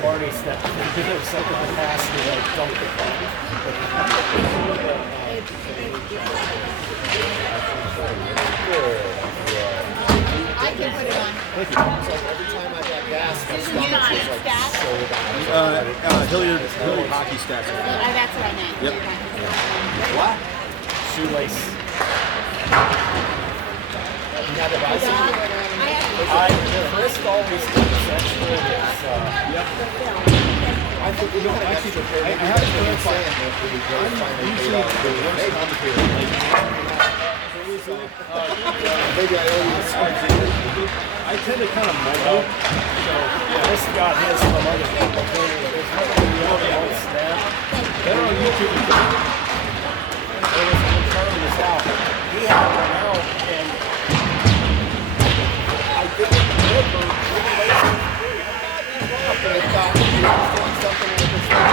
Barney stepped in the second pass to dump the ball. I can put it on. Thank you. So every time I got gas, my stomach was like so Hilliard hockey stats. That's what I meant. Yep. What? Shoelace. Now the Varsity. Chris always thinks extra is, yep. I think we don't actually prepare. I have to clarify. Maybe I owe you something. I tend to kind of mellow. So, Chris got his from other people. There's nobody else that wants that. They're on YouTube. There was a turn this out. He had one out, and I think it did, but really lazy. And it thought he was doing something with his thing.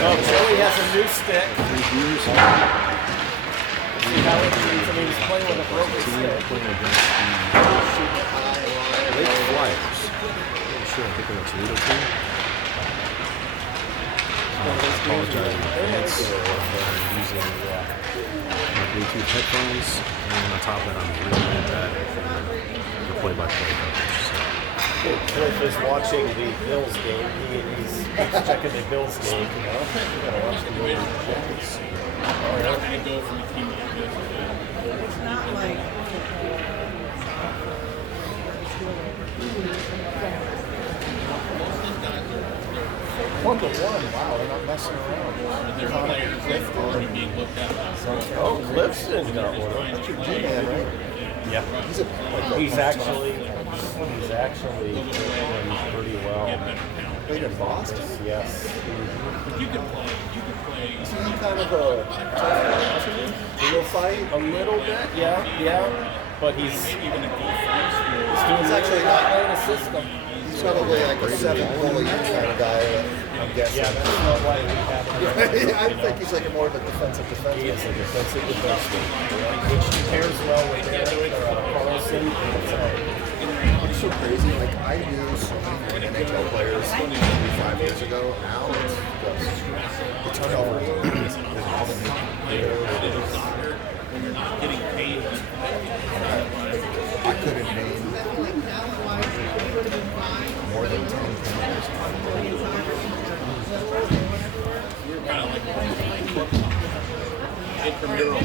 Oh, Joey has a new stick. See how it treats him. He's playing with a broken stick. Lake Flyers. I'm sure I think that's a little team. I apologize in advance. I'm using my Bluetooth headphones, and on top of that, I'm really bad for the play-by-play coverage. So. Cliff is watching the Bills game. He's checking the Bills game. You know, you gotta watch the Bills. It's not like. 1-1. Wow, they're not messing around. There's players that are already being looked at. Oh, Clifton got one. That's your G-man, right? Yeah. He's actually doing pretty well. Played in Boston? Yes. You can play. Is he kind of a tough real fight? A little bit, yeah. But he's Even if He's actually not playing a system. He's probably like a 7-bully kind of guy, I'm guessing. Yeah, that's not why we have him. I think he's like more of a defensive defenseman. He is a defensive defenseman, which pairs well with Carlson. It's so crazy. Like, I knew so many NHL players 5 years ago. Now it's turnover. All the new players. when you're not getting paid. I couldn't name more than 10 players. We're kind of like intramural.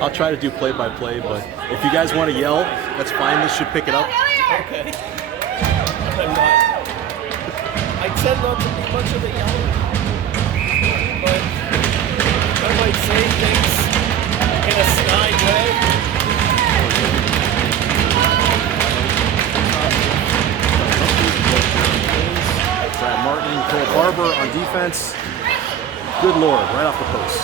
I'll try to do play-by-play, but if you guys want to yell, that's fine. This should pick it up. Okay. I tend not to be much of a yeller, but I might say things in a snide way. Brad Martin, Cole Barber on defense. Good Lord, right off the post.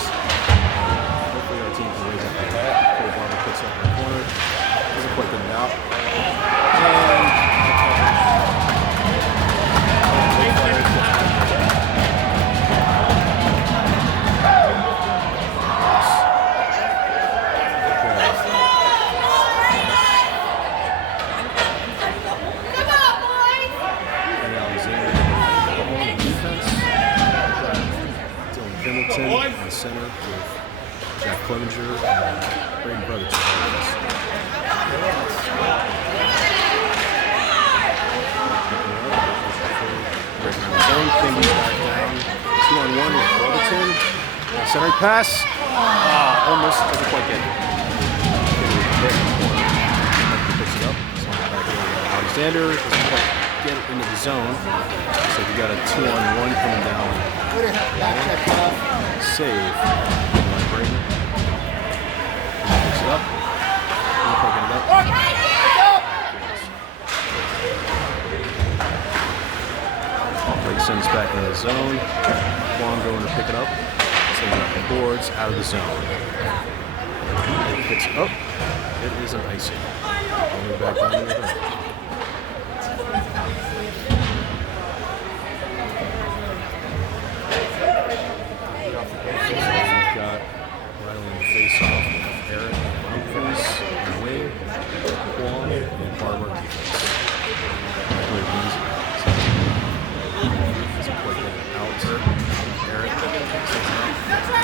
Hopefully our team can raise up the bat. Cole Barber puts it up in the corner. Doesn't quite get it out. Clevenger, Braden Brothers. Zone, Kimby's back down. 2-on-1 with Brotherton. Centering pass. Almost doesn't quite get it. Picks it up. Alexander doesn't quite get it into the zone. So we got a 2-on-1 coming down. Save. Braden. Picks it up. Blake sends back into the zone. Long going to pick it up. Sends it up the boards out of the zone. It's up. It is an icing. Going back down to the other. We've got Riley in the face-off. Eric Humphries in the wing. Kwong and Barber defense. Really easy. Alex, Eric,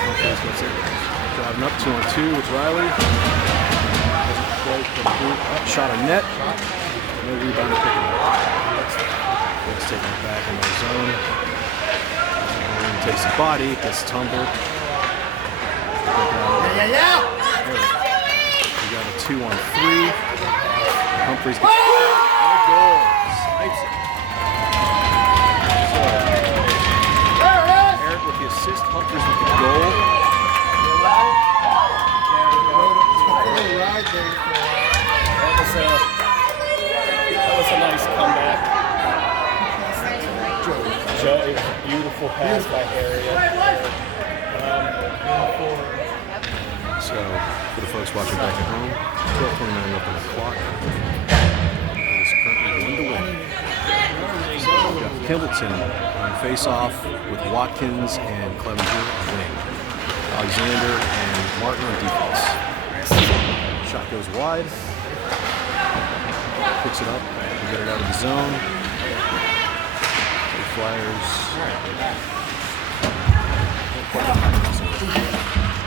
Humphries gets it. Driving up 2-on-2 with Riley. Doesn't quite come through. Shot on net. No rebound to pick it up. Let's take it back in the zone. Takes the body, gets tumbled. Yeah. We got a 2-on-3. Humphries gets it. And a goal. Snipes it. So, Eric with the assist, Humphries with the goal. That was a nice comeback. Joe, beautiful pass by Harriet. So, for the folks watching back at home, 12:29 left on the clock. It's currently 1-1. So we've got Kimbleton on face-off with Watkins and Clevenger on wing. Alexander and Martin on defense. Shot goes wide. Picks it up. We get it out of the zone. Flyers.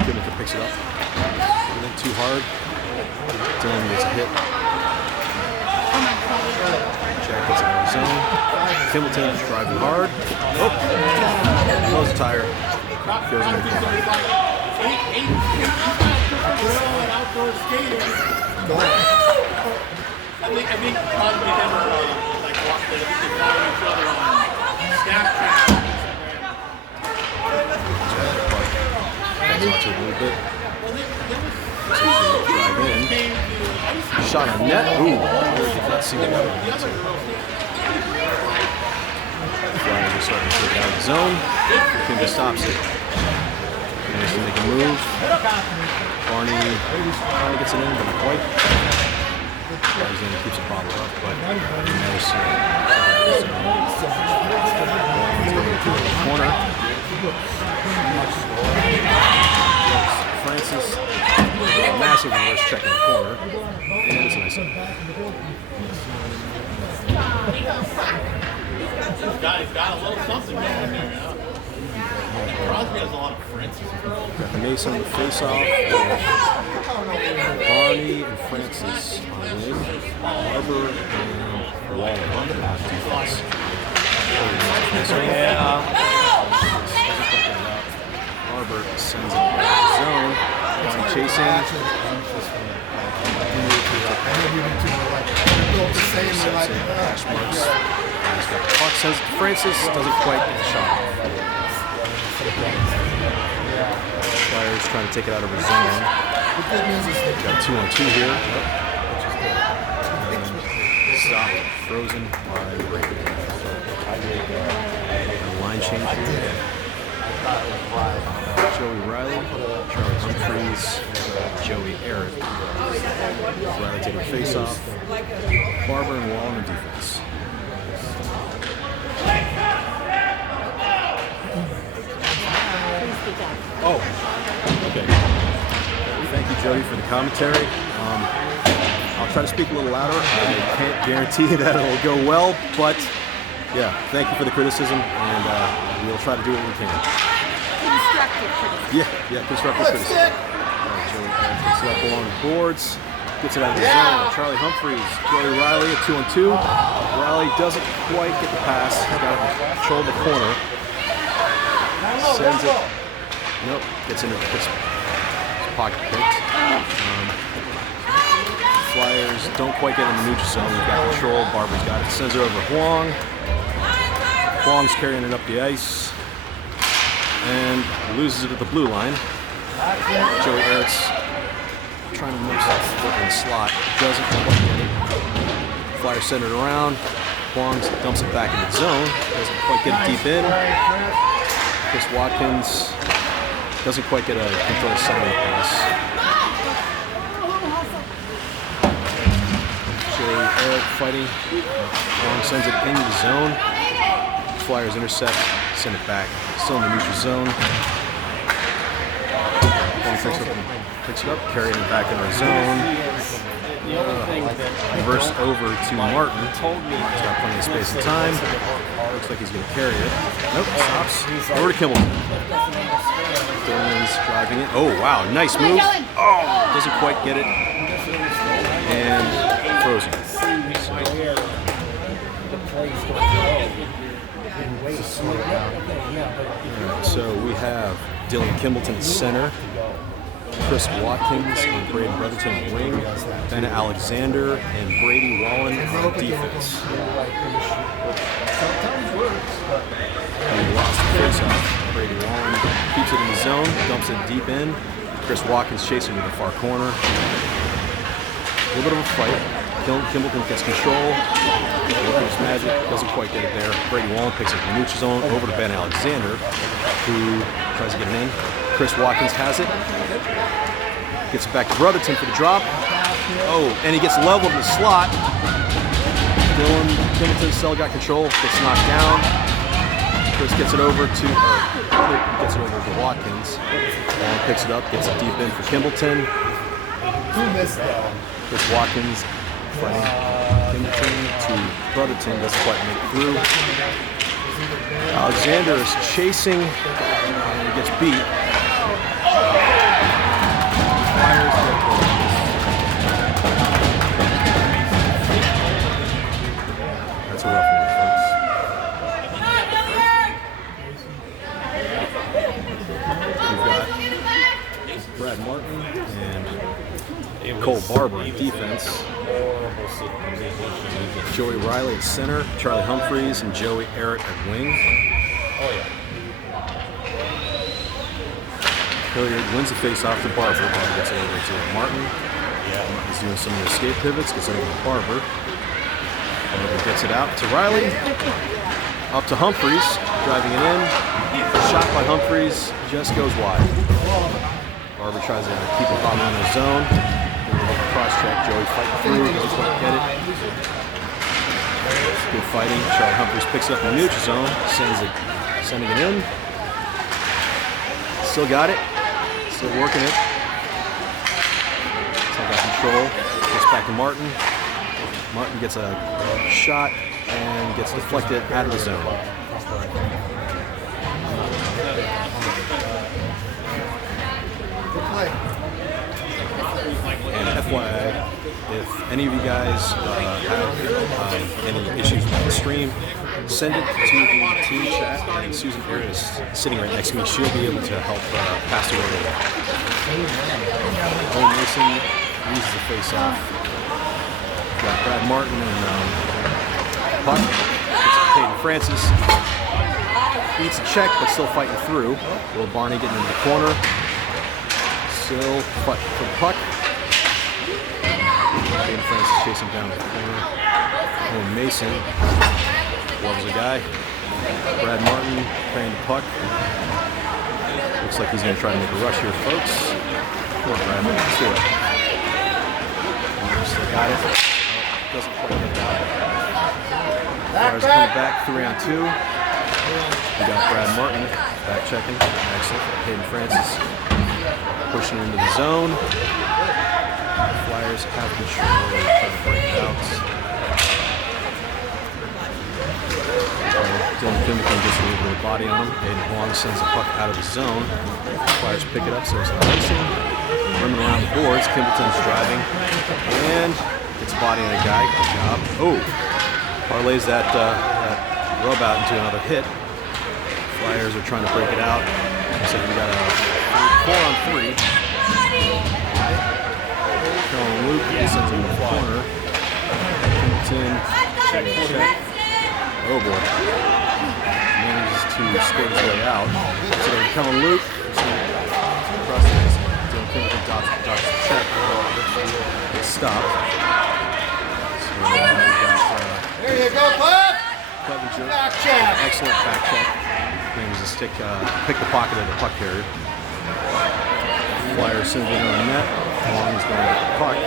Kimbleton picks it up. Went too hard. Dylan gets a hit. Jack gets it in the zone. Kimbleton driving hard. Oh! Blows a tire. Goes in the corner. Outdoor skating. I think probably them like walk they follow each other on Snapchat. Backs onto it a little bit. Drive in. Shot on net. Ooh. Did not see that. Flyers are starting to take it out of the zone. Kimby stops it. Managed to make a move. Barney gets it in, but not quite. Alexander keeps the ball up, but he knows corner. Francis, massive reverse check in the corner, and it's nice. He's got a little something going there. Crosby has a lot of Francis. Got Mason on the face-off. Barney and Francis on the wing. Barber and Waller on the defense. Barber sends it back to the zone. Barney chasing. Hash marks. Clock says Francis doesn't quite get the shot. Flyers trying to take it out of his zone. Got 2-on-2 here. Stopped, frozen by Brady. Line change here. Joey Riley, Charlie Humphries, Joey Eric. Riley taking face off. Barber and Wall on the defense. Oh, okay. Thank you, Jody, for the commentary. I'll try to speak a little louder. I can't guarantee that it'll go well, but yeah, thank you for the criticism, and we'll try to do what we can. Constructive criticism. Yeah, constructive criticism. Picks it up along the boards. Gets it out of the zone. Charlie Humphreys, Joey Riley, a 2-on-2. Riley doesn't quite get the pass. He's got to control the corner. Sends it. Nope. Gets into his pocket picked. Flyers don't quite get in the neutral zone. We've got control. Barber's got it. Sends it over to Huang. Huang's carrying it up the ice. And loses it at the blue line. Joey Ertz trying to mix it in the slot. Doesn't quite get it. Flyers send it around. Huang dumps it back in the zone. Doesn't quite get it deep in. Chris Watkins doesn't quite get a control center pass. Joey Eric fighting. Huang sends it into the zone. Flyers intercept, send it back. Still in the neutral zone. Picks it up, carrying it back in our zone. Reverse over to Martin. Martin's got plenty of space and time. Looks like he's going to carry it. Nope, stops. Over to Kimmel. Dylan's driving it. Oh, wow, nice move. Oh, doesn't quite get it. And frozen. So we have Dylan Kimbleton at center, Chris Watkins and Braden Brotherton at wing, Ben Alexander and Brady Wallen on defense. He lost the face-off. Brady Wallen keeps it in the zone, dumps it deep in. Chris Watkins chasing to the far corner. A little bit of a fight. Kimbleton gets control. Working his magic, doesn't quite get it there. Brady Wallen picks up the neutral zone over to Ben Alexander, who tries to get it in. Chris Watkins has it. Gets it back to Brotherton for the drop. Oh, and he gets leveled in the slot. Dylan Kimbleton still got control. Gets knocked down. Chris gets it over to Watkins. And picks it up, gets it deep in for Kimbleton. Who missed that? Chris Watkins fighting Kimbleton to Brotherton, doesn't quite make it through. Alexander is chasing and he gets beat. That's a rough one, folks. We've got Brad Martin and Cole Barber on defense. Joey Riley at center, Charlie Humphreys and Joey Errett at wing. Hilliard wins the face-off to Barber. Barber gets it over to Martin. He's doing some of the escape pivots, gets it over to Barber. Barber gets it out to Riley. Up to Humphreys, driving it in. Shot by Humphreys, just goes wide. Barber tries to keep the ball in the zone. Cross check, Joey fighting through, doesn't quite get it. Good fighting. Charlie Humphreys picks it up in the neutral zone, sending it in. Still got it. Still working it. Still got control. Gets back to Martin. Martin gets a shot and gets deflected out of the zone. And FYI, if any of you guys have any issues with the stream, send it to the team chat, and Susan here is sitting right next to me. She'll be able to help pass the word along. Owen Mason uses the face-off. Got Brad Martin and puck. Peyton Francis beats a check, but still fighting through. Will Barney getting into the corner. Still fighting for the puck. Peyton Francis chasing down the corner. Owen Mason loves the guy. Brad Martin carrying the puck. Looks like he's going to try to make a rush here, folks. Come on, Brad. Let's do it. Still got it. Doesn't quite get it out. Flyers coming back 3-on-2. We got Brad Martin back checking. Excellent. Peyton Francis pushing into the zone. Flyers have control. They're trying to break it out. Dylan Kimbleton gets a little bit of body on him. Aiden Huang sends the puck out of the zone. Flyers pick it up, so it's not icing. rimming around the boards. Kimbleton's driving and gets a body on a guy. Good job. Oh, parlays that rub out into another hit. Flyers are trying to break it out. Looks like we got a 4-on-3. Colin Luke sends him in the corner. Kimbleton. Check. Oh boy. Manages to skate his way out. So Colin Luke. Across the ice. Dylan Kimbleton dodges the check. It's stopped. So we've got There you go, Cliff! Clevenger. Back check. Excellent back check. Manages to pick the pocket of the puck carrier. Flyer sends it on the net. Long is going to the puck.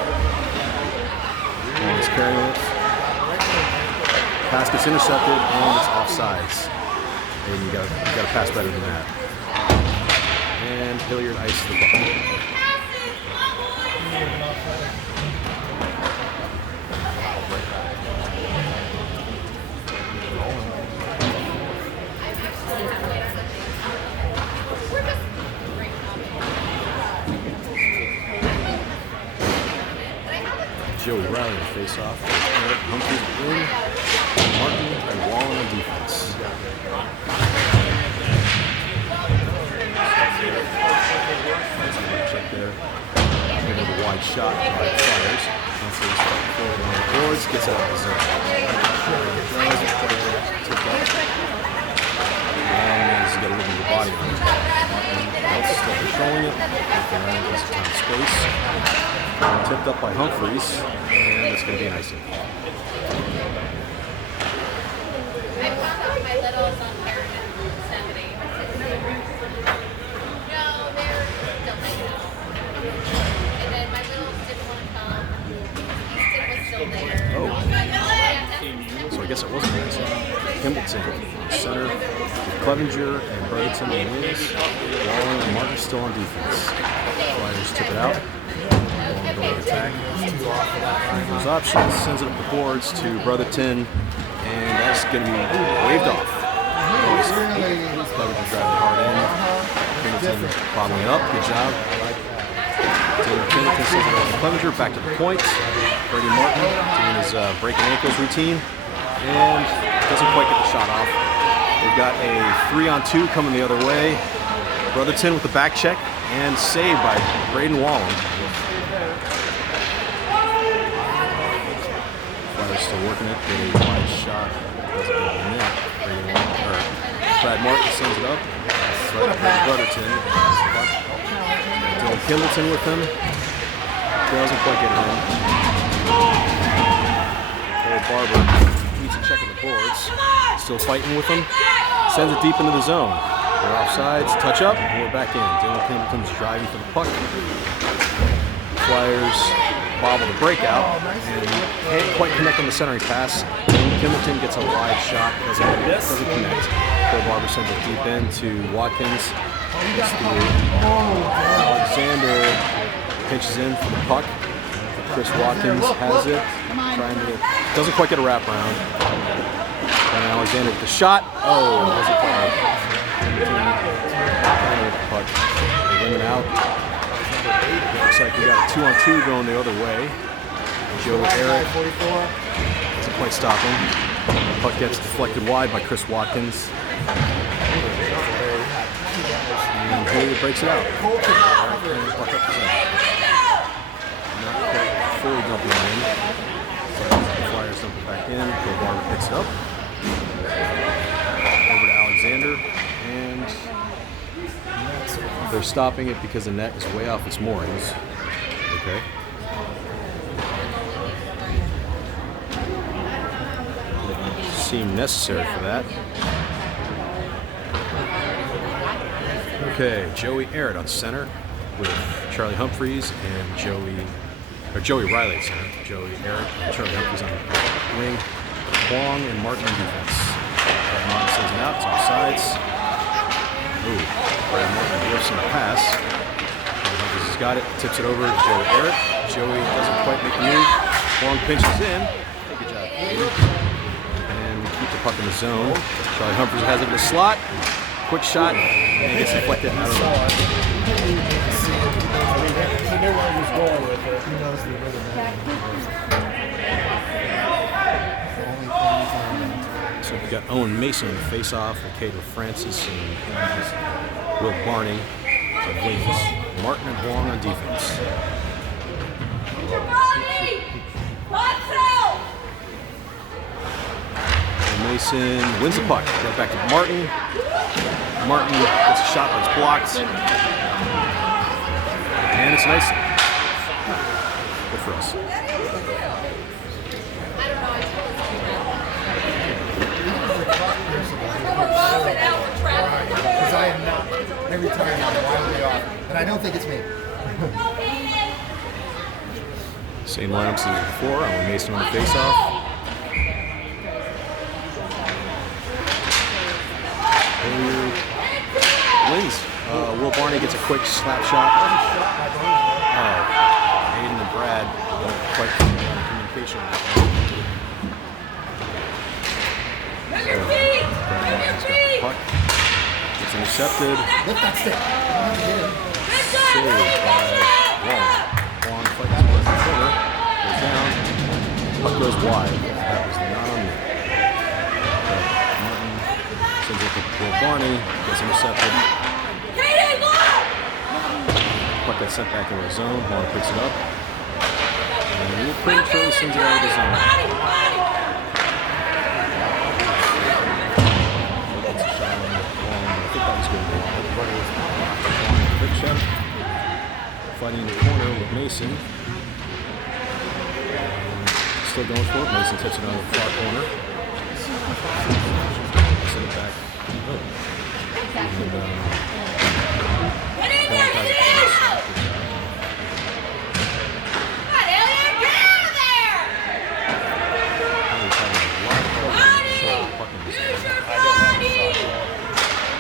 Long is carrying it. Pass gets intercepted and it's offsides. And you got to pass better than that. And Hilliard ices the puck. Joey Riley to face off. Humphries in. Martin and Wallen on defense. Check there. Another wide shot by the Flyers. That's his forward on the boards. Gets out of the zone. Wallen has got a little bit of body on it. Martin still controlling it. Looking around has some space. Tipped up by Humphries, and it's going to be an icing. Oh. So I guess it wasn't an icing. Kimbleton, center, Clevenger and Brotherton on wings. Wallen and Martin still on defense. Flyers tip it out. Going attack. Those options, sends it up the boards to Brotherton, and that's going to be waved off. Clevenger driving hard in. Kimbleton bottling it up. Good job. Kimbleton sends it over to Clevenger. Back to the point. Brady Martin doing his breaking ankles routine, and doesn't quite get the shot off. We've got a 3-on-2 coming the other way. Brotherton with the back check and saved by Braden Wallen. Still working it, get a wide shot. Doesn't go in the net. Brad Martin sends it up. Brotherton has the puck. Dylan Kimbleton with him. Doesn't quite get it in. Old Barber needs a check of the boards. Still fighting with him. Sends it deep into the zone. They're offsides. Touch up. And we're back in. Dylan Kimbleton's driving for the puck. Flyers bobble the breakout and can't quite connect on the centering pass. Kimbleton gets a wide shot, doesn't connect. Cole Barber sends it deep in to Watkins. Gets through. Alexander pinches in for the puck. Chris Watkins has it. Doesn't quite get a wraparound. And Alexander with the shot. Oh, has it fouled. Puck. They win it out. Looks like we got a 2-on-2 going the other way. Joe Eric doesn't quite stop him. Puck gets deflected wide by Chris Watkins. And Hilliard breaks it out. Puck up the zone. Not quite fully dumping it in. But the Flyers dump it back in. Cole Barber picks it up. Over to Alexander. And they're stopping it because the net is way off its moorings. Okay. Didn't seem necessary for that. Okay, Joey Arrett on center with Charlie Humphries and Joey Riley at center. Joey Arrett and Charlie Humphries on the wing. Kwong and Martin on defense. Martin sends it out, it's offsides. Ooh, Brad Martin whiffs on the pass. Humphries has got it, tips it over to Joey Arrett. Joey doesn't quite make the move. Kwong pinches in. Hey, good job. And we keep the puck in the zone. Charlie Humphries has it in the slot. Quick shot, and it gets deflected out of the he knew where he was going with it. He knows the rhythm. So we've got Owen Mason on the face-off, Cato Francis and Will Barney on wings, Martin and Huang on defense. Owen Mason wins the puck. Right back to Martin. Martin gets a shot that's blocked. And it's nice. Good for us. Because I am not, every time I'm wildly off. And I don't think it's me. Same lineups as before. Owen Mason on the face-off. Wins. Will Barney gets a quick slap shot. Aiden and Brad don't quite communication. Puck gets intercepted. Lift that stick. Saved by Wong. Wong fights for the corner. Goes down. Puck goes wide. That was not on net. Martin sends it to Will Barney. Gets intercepted. Puck gets sent back into the zone. Wong picks it up. And Will prematurely sends it out of the zone. Gets a shot on Wong. I think that was good. Quick shot. Fighting in the corner with Mason. Still going for it. Mason tips it out of the far corner. Send it back.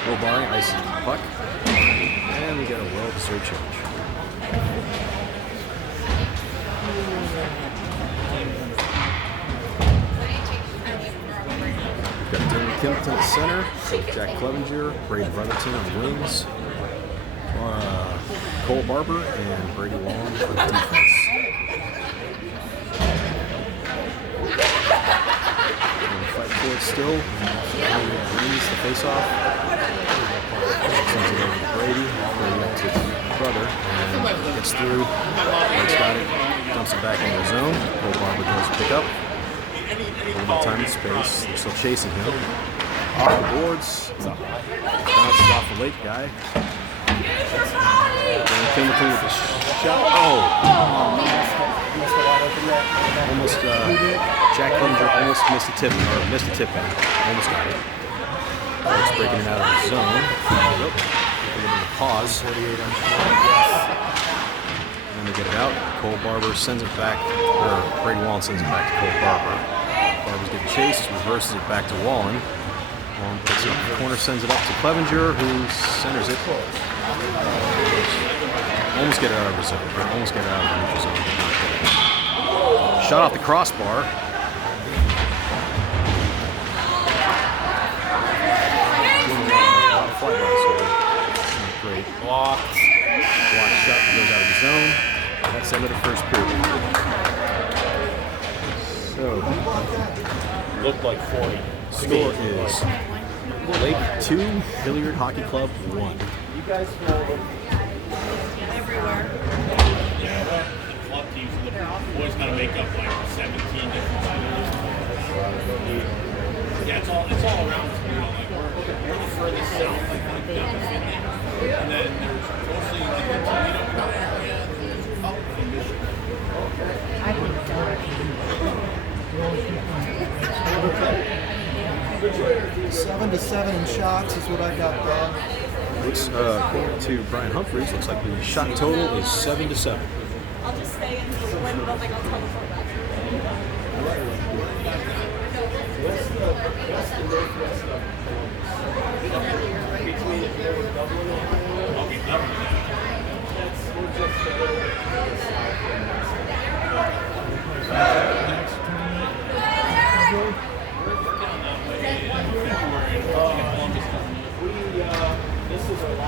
Will Barney ices the puck. And we get a well-deserved change. We've got Dylan Kimpton at center, Jack Clevenger, Brady Brotherton on wings, Cole Barber, and Brady Long on defense. Fight for it still. Wins the face-off. Sends it over to Brady. Brady to brother. And gets through. He's got it. Dumps it back into the zone. Cole Barber goes to pick up. A little bit of time and space. They're still chasing him. Off the boards. Bounces off the late guy. Kimbleton with the shot. Oh! Almost, Jack Clevenger almost missed a tip, or missed a tip in. Almost got it. It's breaking it out of the zone. Nope. A pause. And then they get it out. Cole Barber sends it back, or Brady Wallen sends it back to Cole Barber. Barber's getting chased, reverses it back to Wallen. Wallen puts it up in the corner, sends it up to Clevenger, who centers it. Almost get it out of the zone. Almost get it out of the neutral zone. Shot off the crossbar. Great. Blocked. Blocked shot goes out of the zone. That's the end of the first period. So, Looked like 40. score is Lake 2, Hilliard Hockey Club 1. You guys know Everywhere. Yeah, the club teams, the boys got to make up like 17 different schools. Yeah, it's all around. You know, like we're the furthest south, like down to Finley. And then there's mostly like the Toledo area, there's a couple from Michigan. 7-7 in shots is what I got done. Looks, according to Brian Humphreys, looks like the shot total is 7-7. I'll just stay in the window, I'll tell the quarterback.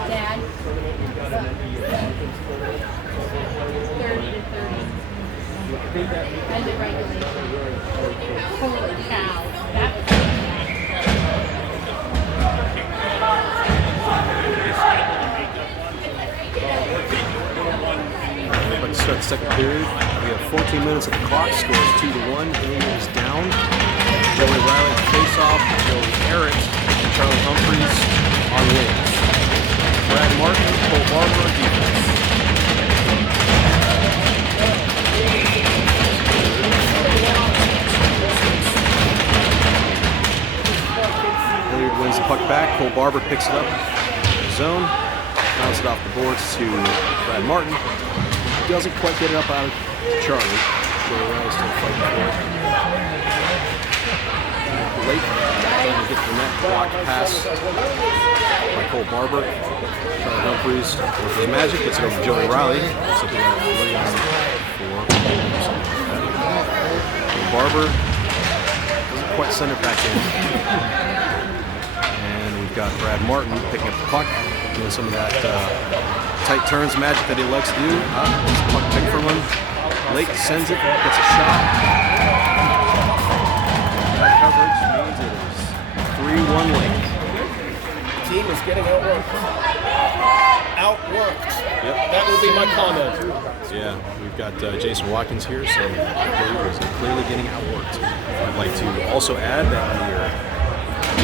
Dad. End of regulation. Holy cow. That was About to start the second period. We have 14 minutes of the clock. Score is 2-1. Illinois is down. Joey Riley face-off. Joey Eric and Charlie Humphreys on wings. Brad Martin, Cole Barber on defense. Hilliard wins the puck back. Cole Barber picks it up in the zone. Bounce it off the boards to Brad Martin. Doesn't quite get it up out of Charlie. Joey Riley's still fighting for it. Late, trying to get the net, blocked pass by Cole Barber. Charlie Humphreys with his magic, gets it over to Joey Riley. So they got 3 on 4. Cole Barber doesn't quite send it back in. And we've got Brad Martin picking up the puck, doing some of that tight turns magic that he likes to do. Puck pick from him. Lake sends it, gets a shot. That coverage means it is 3-1 Lake. Team is getting outworked. Outworked. Yep. That will be my comment. Yeah, we've got Jason Watkins here, so Dave is clearly getting outworked. I'd like to also add that we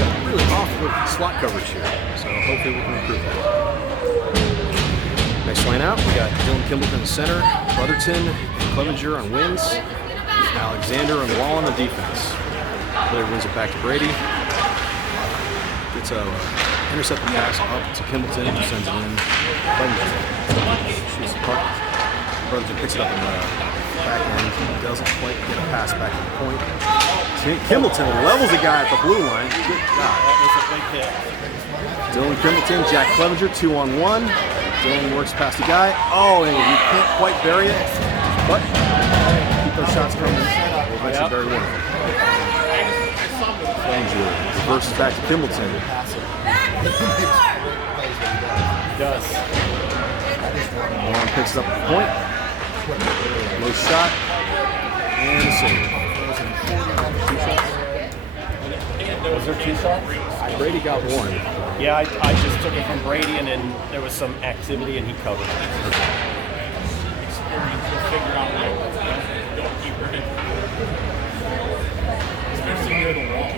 are really off with slot coverage here, so hopefully we can improve that. Next line out, we got Dylan Kimbleton in center, Brotherton and Clevenger on wings, Alexander and Wallen on defense. Player wins it back to Brady. Gets a intercept the pass up to Kimbleton, who sends it in. Clevenger shoots the puck. Brotherton picks it up in the back end. He doesn't quite get a pass back to the point. Kimbleton levels the guy at the blue line. Good God. That was a big hit. Dylan Kimbleton, Jack Clevenger, 2-on-1. Dylan works past the guy. Oh, and you can't quite bury it, but keep those shots coming. We'll eventually bury one. Clevenger reverses back to Kimbleton. He does. Warren picks it up at the point. Low shot. And a save. Was there 2 shots? Brady got one. Yeah, I just took it from Brady, and then there was some activity, and he covered it. Experience will figure out what don't keep her in. Especially near the wall.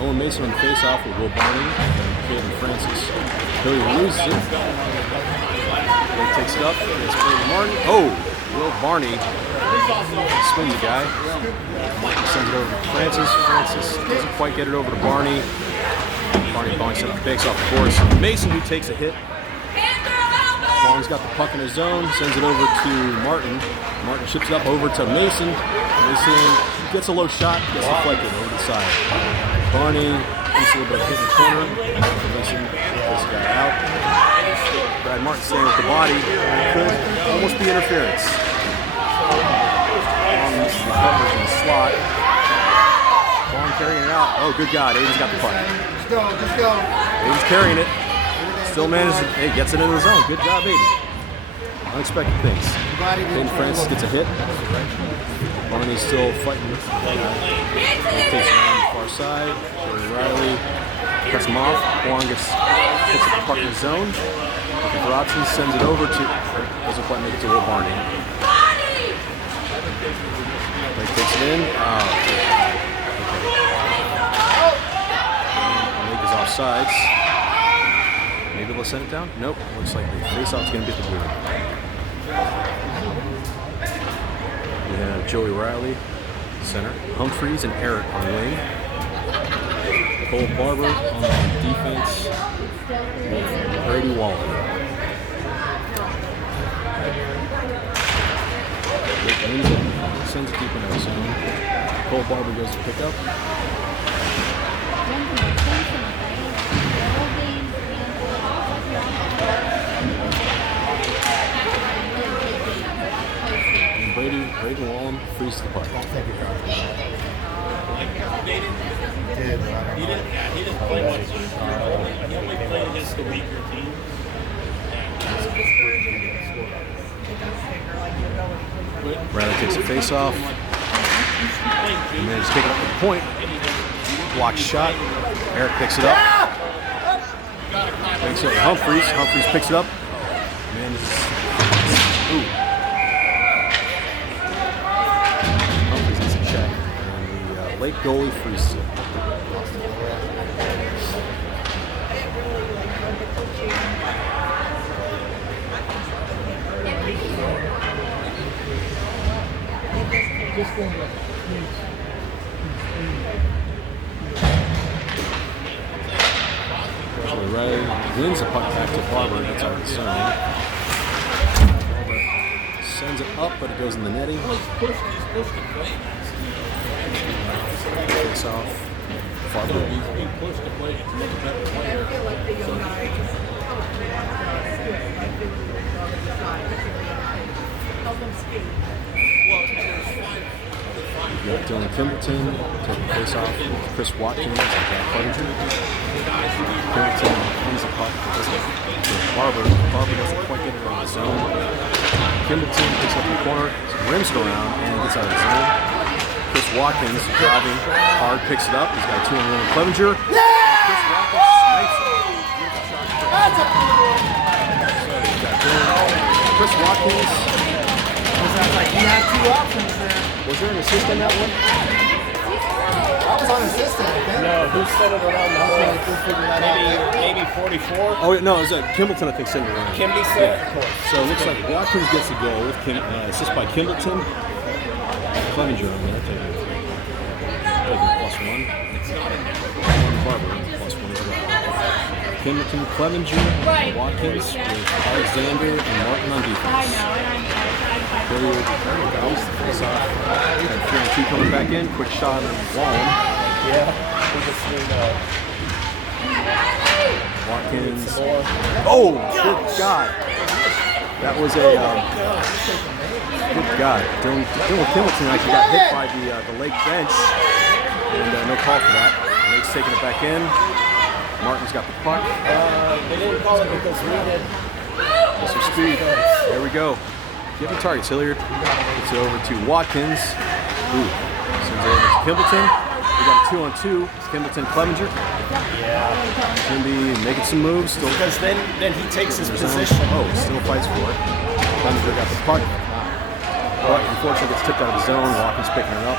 Owen Mason on the face-off with Will Barney and Caden Francis. Hilliard loses it. Blake takes it up. It's Brady Martin. Oh! Will Barney spins the guy. Martin sends it over to Francis. Francis doesn't quite get it over to Barney. Barney bonks it up, fakes off the boards. Mason, who takes a hit. Long's got the puck in his zone, sends it over to Martin. Martin ships it up over to Mason. Mason gets a low shot, gets deflected over the side. Barney gets a little bit of hit in the corner. Mason gets the guy out. Brad Martin staying with the body. Could almost be interference. Long misses the coverage in the slot. Long carrying it out. Oh, good God. Aiden's got the puck. Just go. Aiden's carrying it. Still manages to, hey, gets it into the zone. Good job, Aiden. Unexpected things. Aiden Francis gets a hit. Barney's still fighting. Takes it around the far side. Joey Riley cuts him off. Long picks up the puck in the zone. Looking for options. Sends it over to, doesn't quite make it to Will Barney. Blake takes it in. Blake is offsides. Maybe they'll send it down? Nope. Looks like the face-off's going to get the blue. We have Joey Riley, center. Humphreys and Eric on wing. Cole Barber on defense. And Brady Wallen. Blake wins it. Sends it deep into the zone. Cole Barber goes to pick up. And Brady Wallen frees the puck. He didn't play much. He only played against the weaker team. Riley takes a face off. And then he's taking up the point. Block shot. Eric picks it up. Makes it Humphreys. Humphreys picks it up. Man, ooh. Humphreys gets a check. And the late goalie frees it. Riley wins the puck back to Barber. That's out of the zone. Barber sends it up, but it goes in the netting. Face off. Barber. He's being pushed to play. He's a better player. We've got Dylan Kimbleton taking the face off with Chris Watkins and Jack Clevenger. Kimbleton wins the puck to Barber. Barber doesn't quite get it in the zone. Kimbleton picks up in the corner, rims it around, and gets out of the zone. Chris Watkins driving hard, picks it up. He's got a 2-on-1 with Clevenger. Yeah! Chris Watkins snipes it. So we've got Chris Watkins. Like he had two options there. Was there an assist on that one? I was on assistant, I think. No, who sent it around the whole? Maybe 44. Oh, no, it was Kimbleton, I think, sent it around. Kimby sent it, of course. So it looks like Watkins gets the goal with assist by Kimbleton. Clevenger on there, taking +1. Barber, +1 as well. Kimbleton, Clevenger, Watkins with Alexander and Martin on defense. Billiard, face off. And 3-on-2 coming back in. Quick shot on Wallen. Yeah, he just Watkins. Oh, good God. That was a good God. Dylan Kimbleton actually got hit by the Lake bench. And no call for that. Lake's taking it back in. Martin's got the puck. they didn't call it because we did. Some speed. There we go. Give him targets. Hilliard gets it over to Watkins. Ooh. Sends it over to Kimbleton. We got a 2-on-2. It's Kimbleton, Clevenger. Yeah. Kimby making some moves. Still Because then he takes his position. Oh, still fights for it. Clevenger got the puck. But unfortunately gets tipped out of the zone. Watkins picking it up.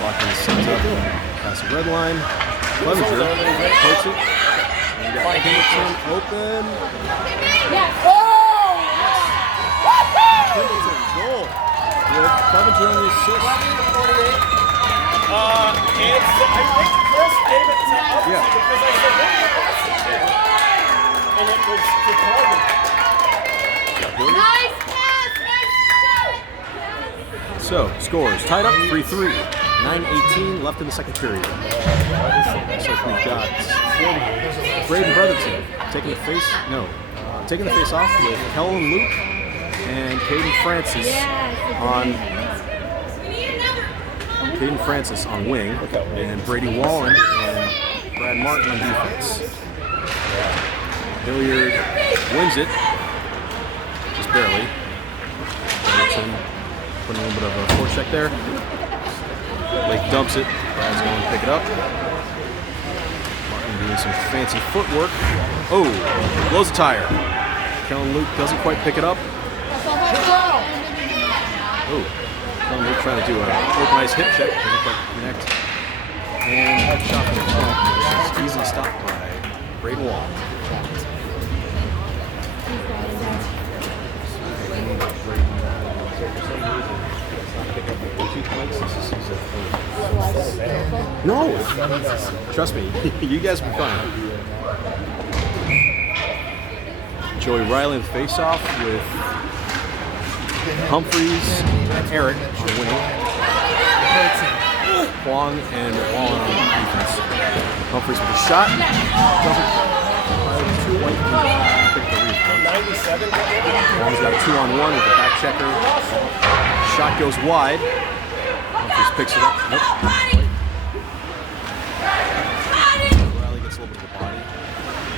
Watkins sends it up past the red line. Clevenger pokes it. And we got Kimbleton open. Kimbleton goal. With Clevenger on the assist. I think Chris gave it to us Yeah. because I said, "What and it was to target. Nice pass, nice So, scores tied up 3-3. 9:18 left in the second period. Looks like we've got Braden Brotherton taking the face off with Kellen Luke and Caden Francis on wing, and Brady Wallen and Brad Martin on defense. Hilliard wins it, just barely. Brotherton putting a little bit of a forecheck there. Lake dumps it. Brad's going to pick it up. Martin doing some fancy footwork. Oh, blows a tire. Kellen Luke doesn't quite pick it up. Oh, Kellen Luke trying to do an open ice hip check. Doesn't quite connect. And that shot from the top is easily stopped by Braden Wall. No, trust me, you guys will be fine. Joey Riley in the face-off with Humphreys and Eric on winning. Huang and Wallen on defense. Humphreys with a shot. Doesn't too late to pick the rebound. 97. Huang's got a 2-on-1 with a back checker. Shot goes wide. Humphreys picks it up. Nope. Riley gets a little bit of the body.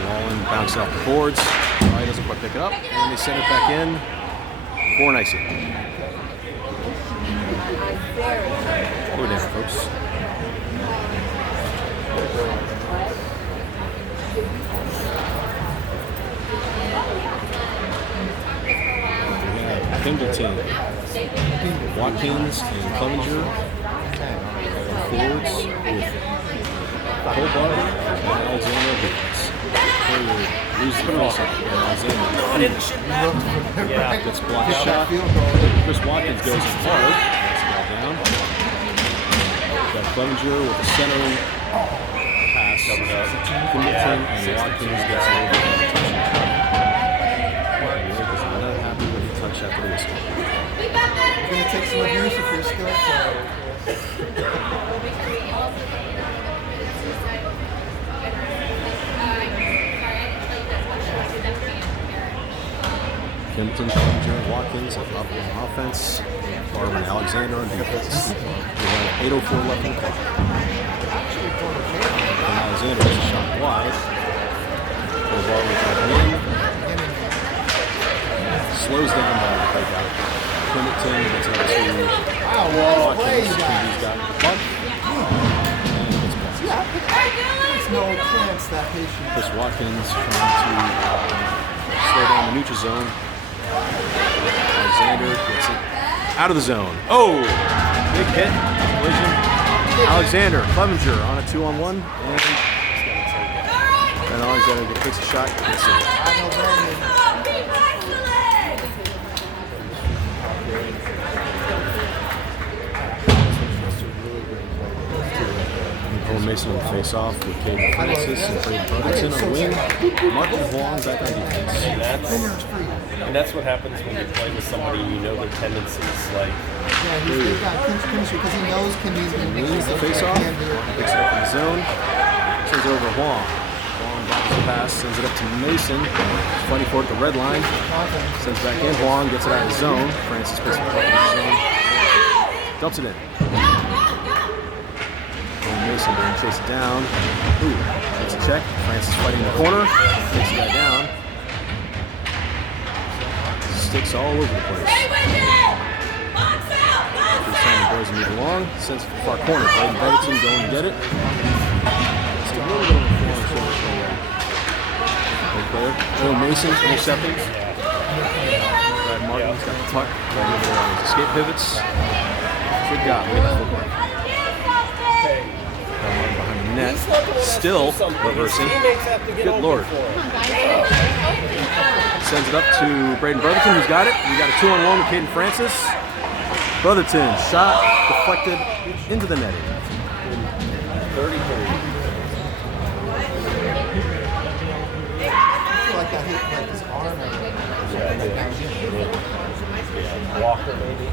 Wallen bounces off the boards. Riley doesn't quite pick it up, and they send it back in for an icing. Go down, folks. Pendleton, Watkins, and Clevenger forwards with Cole Barber and Alexander Biggs. Lose the face-off. Alexander gets blocked shot. Chris Watkins goes in hard. That's got down. Got Clevenger with the centering pass. Pendleton and Watkins gets a little bit of a touch. Touch after the whistle. You're going to take some abuse if you're still Kempton, Clevenger, Watkins up on offense. Barber and Alexander on defense. We have 8:04 left in the clock. And Alexander has a shot wide. Barber driving in. Slows down by the breakout. Pendleton gets up to Watkins. He's got the puck. And gets blocked. There's no chance that patient. Chris Watkins trying to slow down the neutral zone. Alexander gets it out of the zone. Oh! Big hit. Collision. Alexander, Clevenger on a 2-on-1. And Alexander takes a shot. Gets it. Cole Mason on the face-off with Caden Francis and Braden Brotherton on the wing. Martin Huang back on defense. And that's what happens when you play with somebody you know their tendencies. Like, He's got chemistry because he knows Kenny's going to make Wins the face-off. Picks it up in the zone. Sends it over to Huang. Huang bobbles the pass, sends it up to Mason. He's fighting for it at the red line. Sends it back in. Huang gets it out of the zone. Francis picks it up in the zone. Dumps it in. Mason going to chase it down. Ooh, takes a check. Francis fighting in the corner. Takes the guy down. Sticks all over the place. Every time the boys move along, sends it to the far corner. Braden Brotherton going to get it. It's a little bit of a long shot. Big player. Oh, Mason intercepting. Brad Martin's got the tuck. Right over there on his escape pivots. Good guy. Look at that footwork. Behind the net, still reversing. Good lord. Sends it up to Braden Brotherton, who's got it. We got a 2-on-1 with Caden Francis. Brotherton, shot deflected into the netting. 30-30. I feel like that hit like his arm. Yeah, Walker maybe.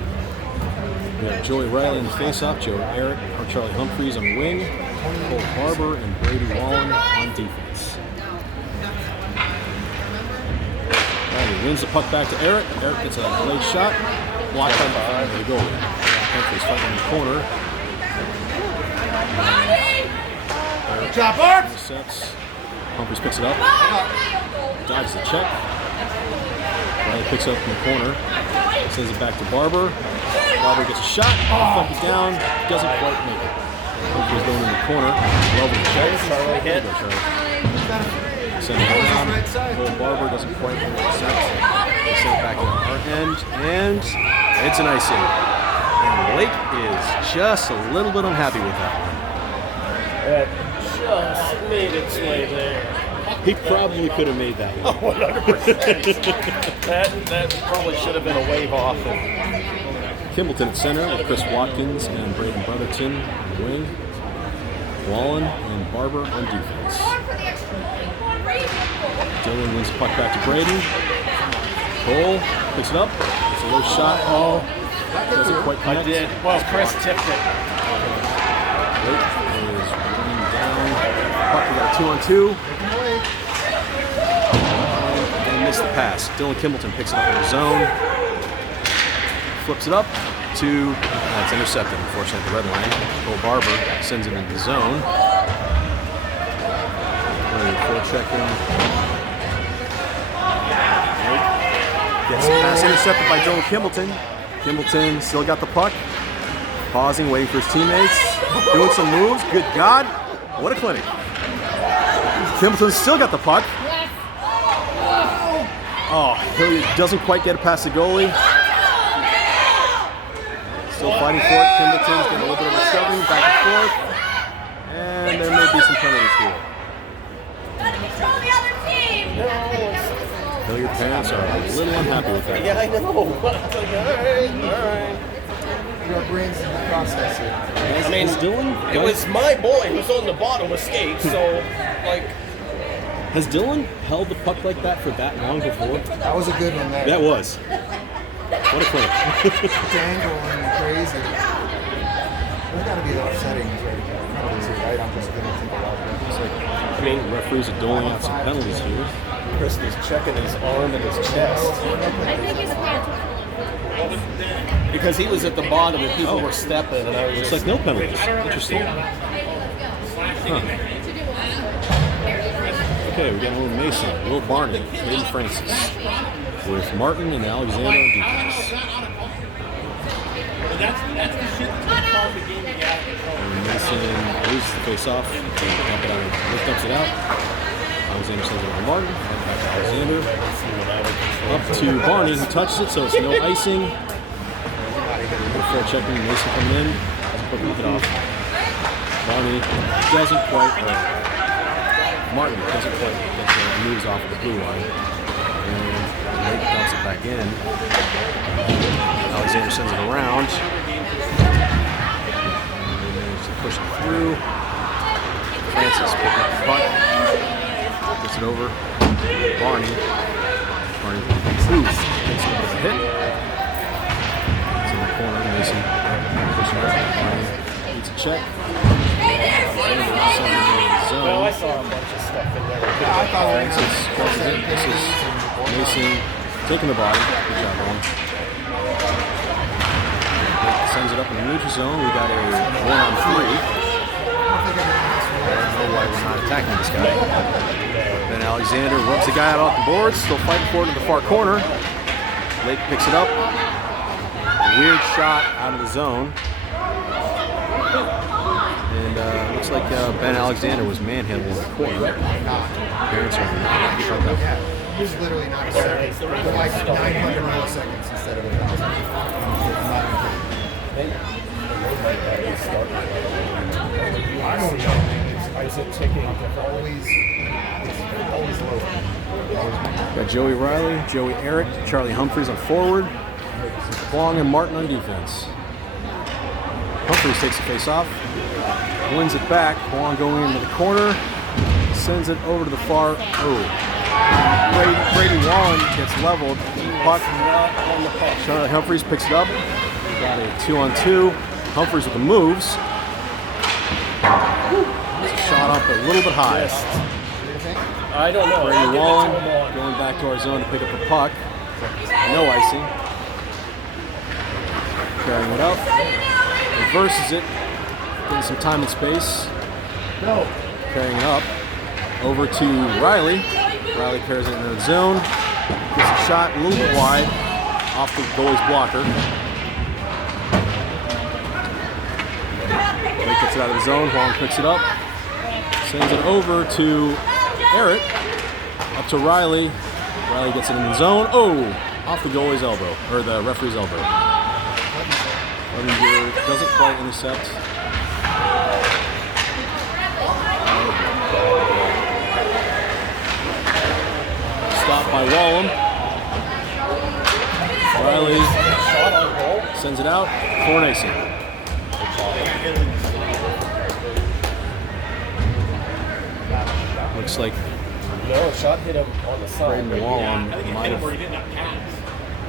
We have Joey Riley in the face-off, Joe Eric, or Charlie Humphreys on the wing, Cole Barber and Brady Wallen on defense. He wins the puck back to Eric. Eric gets a late shot. Blocked by the goalie. Humphreys fighting in the corner. Good job, Barb! Humphreys picks it up. Dodges the check. Riley picks it up in the corner. Sends it back to Barber. Barber gets a shot. Deflected down. Doesn't quite make it. Humphreys going in the corner. Lovely check. Charlie hit. Send it down. Cole Barber doesn't quite make the set. They send it back to our end. And it's an icing. And Lake is just a little bit unhappy with that one. That just made its way there. He probably could have made that one. 100%. That probably should have been a wave off. Kimbleton at center with Chris Watkins and Braden Brotherton on the wing. Wallen and Barber on defense. Dylan wins the puck back to Braden. Cole picks it up. It's a low shot. Oh, doesn't quite connect. I did. Well, Chris tipped it. Lake is running down. Puck, we got a 2-on-2. And missed the pass. Dylan Kimbleton picks it up in the zone. Flips it up to, it's intercepted, unfortunately, at the red line. Cole Barber sends it into the zone. Forechecking. Gets the pass intercepted by Joel Kimbleton. Kimbleton still got the puck. Pausing, waiting for his teammates. Doing some moves. Good God. What a clinic. Kimbleton still got the puck. Oh, Hilliard doesn't quite get it past the goalie. Still fighting for it. Kimbleton's getting a little bit of a shoving back and forth. And there may be some penalties here. Hilliard parents are a little unhappy with that. Yeah, I know. All right. Your brain's in the process here. I mean, it was my boy who's on the bottom escape, so, like... Has Dylan held the puck like that for that long before? That was a good one there. That was. What a clinic. Dangling crazy. There's got to be those settings right? I'm just going to think about that. It's like, I mean, the referees are doling out some penalties here. Chris is checking his arm and his chest. Because he was at the bottom and people were stepping, and I was Looks just... like no penalties. Interesting. Huh. Okay, we got a little Mason, Will Barney, Hayden Francis, with Martin and Alexander on defense. And Mason loses the face-off, lift ups it out. Alexander sends it over to Martin, back to Alexander. Up to Barney, who touches it, so it's no icing. Fair checking, Mason coming in, doesn't quickly get off. Barney doesn't quite, Martin doesn't quite get the moves off of the blue line. And Lake dumps it back in. Alexander sends it around. And he manages to push it through. Francis picking up the puck. Gets it over. Barney. Barney moves. Takes a bit of a hit. It's in the corner. Mason pushing up. Barney needs a check. Well, I saw a bunch of stuff in there. I thought Francis crosses it. This is Mason taking the body. Good job, Owen. Sends it up in the neutral zone. We got a 1-on-3. I don't know why we're not attacking this guy. Then Alexander rubs the guy out off the boards. Still fighting for it in the far corner. Lake picks it up. Weird shot out of the zone. And looks like Ben Alexander was manhandled in the corner. Parents are not sure about that. It was literally not a second. But like 900 milliseconds instead of 1,000. I don't know. Is it ticking? It's always low. Got Joey Riley, Joey Eric, Charlie Humphreys on forward. Wong and Martin on defense. Humphreys takes the face off. Wins it back. Wong going into the corner. Sends it over to the far. Oh. Brady Wallen gets leveled. Puck not on the puck. Charlie Humphreys picks it up. We got a 2-on-2. Humphreys with the moves. It's a shot up a little bit high. I don't know. Brady Wallen going back to our zone to pick up the puck. No icing. Carrying it up. Reverses it. Getting some time and space. Carrying it up. Over to Riley. Riley carries it into the zone. Gets a shot a little bit wide. Off the goalie's blocker. Blake gets it out of the zone. Huang picks it up. Sends it over to Eric. Up to Riley. Riley gets it in the zone. Oh! Off the goalie's elbow. Or the referee's elbow. Levinger doesn't quite intercept. Stopped by Wallum. Riley sends it out for an icing. Looks like No, shot hit him on the side. Braden Wallum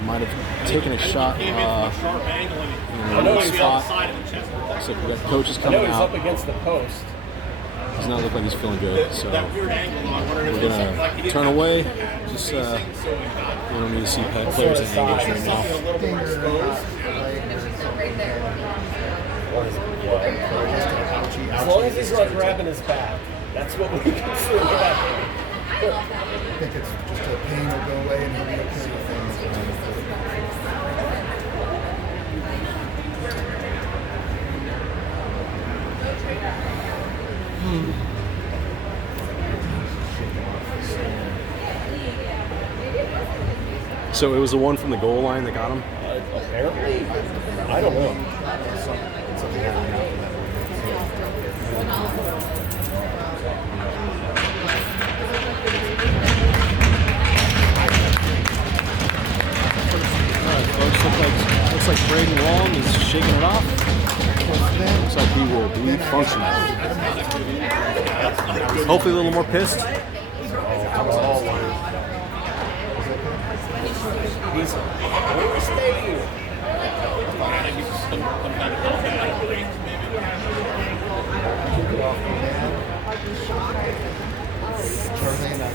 might have taken a shot in the wrong spot. So we got coaches I know coming he's out. up against the post. Does not look like he's feeling good, so we're gonna turn away. Just we don't need to see players in English right now. As long as he's not grabbing his back, that's what we consider grabbing. think it's just a pain will go away and he'll be okay with things. So it was the one from the goal line that got him? Apparently, I don't know. Folks, looks like Braden Long is shaking it off. Looks like he will be functional. Hopefully a little more pissed. He's overstaying.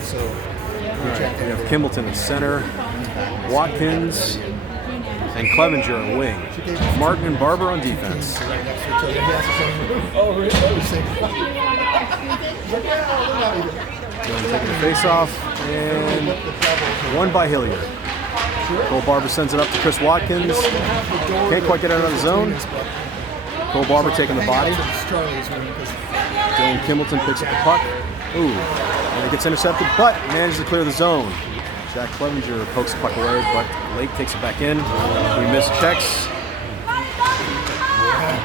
So Alright, we have Kimbleton at center, Watkins and Clevenger at wing. Martin and Barber on defense. Oh, really? Dylan taking the face off, and one by Hilliard. Cole Barber sends it up to Chris Watkins. Can't quite get out of the zone. Cole Barber taking the body. Dylan Kimbleton picks up the puck. Ooh, and it gets intercepted, but manages to clear the zone. Jack Clevenger pokes the puck away, but Lake takes it back in. We miss checks.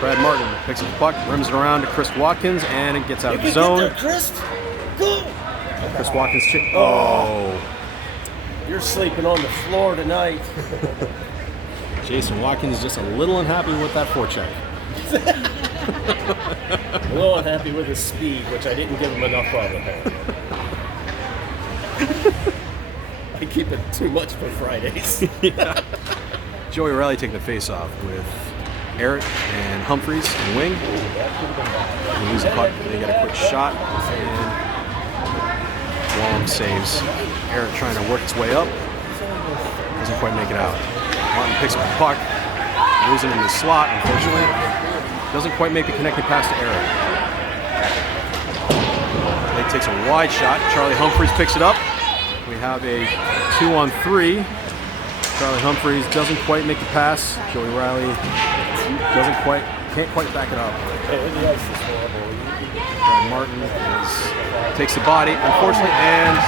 Brad Martin picks up the puck, rims it around to Chris Watkins, and it gets out of the zone. Chris, go! Chris Watkins check. Oh. You're sleeping on the floor tonight. Jason Watkins is just a little unhappy with that forecheck. A little unhappy with his speed, which I didn't give him enough of. I keep it too much for Fridays. Yeah. Joey Riley taking the face off with Eric and Humphreys and wing. They lose the puck, they get a quick shot, and Wallum saves. Eric trying to work its way up, doesn't quite make it out. Martin picks up the puck, losing in the slot, unfortunately. Doesn't quite make the connecting pass to Eric. Lake takes a wide shot. Charlie Humphreys picks it up. We have a 2-on-3. Charlie Humphreys doesn't quite make the pass. Joey Riley can't quite back it up. Brad Martin takes the body, unfortunately, and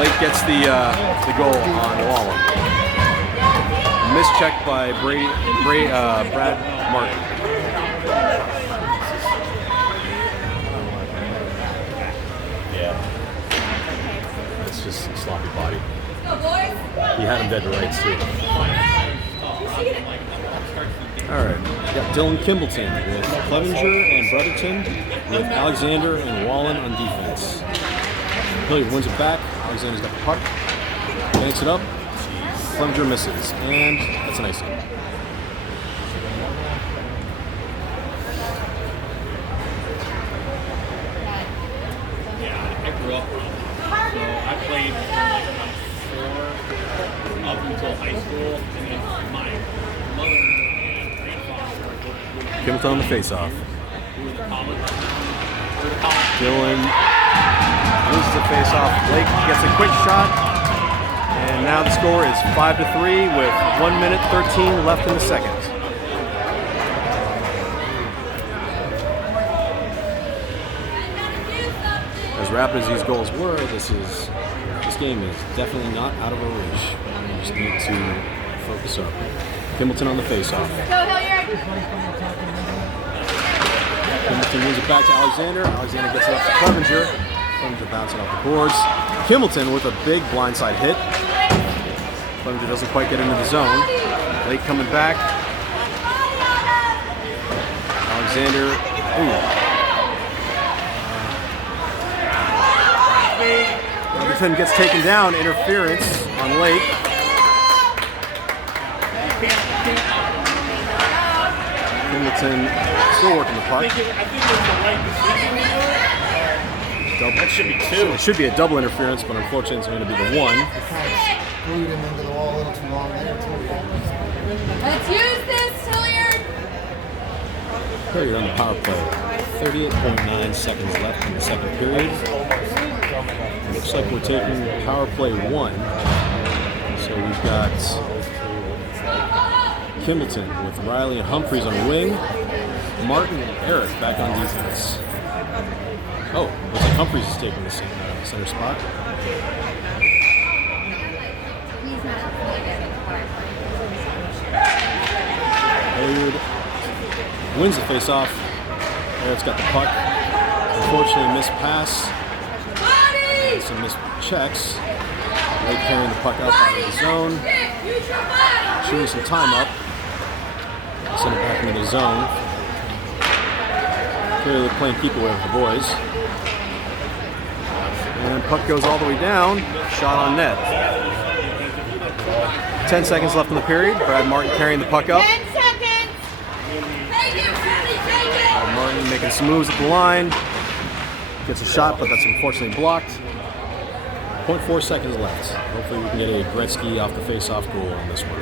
Lake gets the goal on Wallum. Mischeck by Brad Martin. Yeah. It's just a sloppy body. He had him dead to rights too. Alright, we got Dylan Kimbleton with Clevenger and Brotherton, with Alexander and Wallen on defense. Hilliard wins it back. Alexander's got the puck. Banks it up. Clevenger misses, and that's a nice one. Yeah, I grew up, so I played from like I'm 4 up until high school, and then my mother and grandfather were Kimbleton on the face-off. the college. Dylan loses the face-off. Blake gets a quick shot. And now the score is 5-3 with 1 minute 13 left in the second. As rapid as these goals were, this game is definitely not out of our reach. We just need to focus up. Kimbleton on the face-off. Kimbleton moves it back to Alexander. Alexander gets it up to Clevenger. Clevenger bouncing off the boards. Kimbleton with a big blindside hit. Clevenger doesn't quite get into the zone. Lake coming back. Alexander. Brotherton gets taken down. Interference on Lake. Kimbleton still working the puck. That should be 2. It should be a double interference, but unfortunately it's going to be the 1. Glued him into the wall a little too long there, too. Let's use this, Hilliard. Period on the power play. 38.9 seconds left in the second period. Looks like we're taking power play 1. So we've got Kimbleton with Riley and Humphreys on wing. Martin and Eric back on defense. Oh, looks like Humphreys is taking the center spot. Hilliard wins the face-off. Eric's got the puck. Unfortunately, missed pass. And some missed checks. Lake carrying the puck outside of the zone. Shooting some time up. Send it back into the zone. Clearly playing keep away with the boys. And puck goes all the way down. Shot on net. 10 seconds left in the period. Brad Martin carrying the puck up. 10 seconds! Brad Martin making some moves at the line. Gets a shot, but that's unfortunately blocked. 0.4 seconds left. Hopefully we can get a Gretzky off the face-off goal on this one.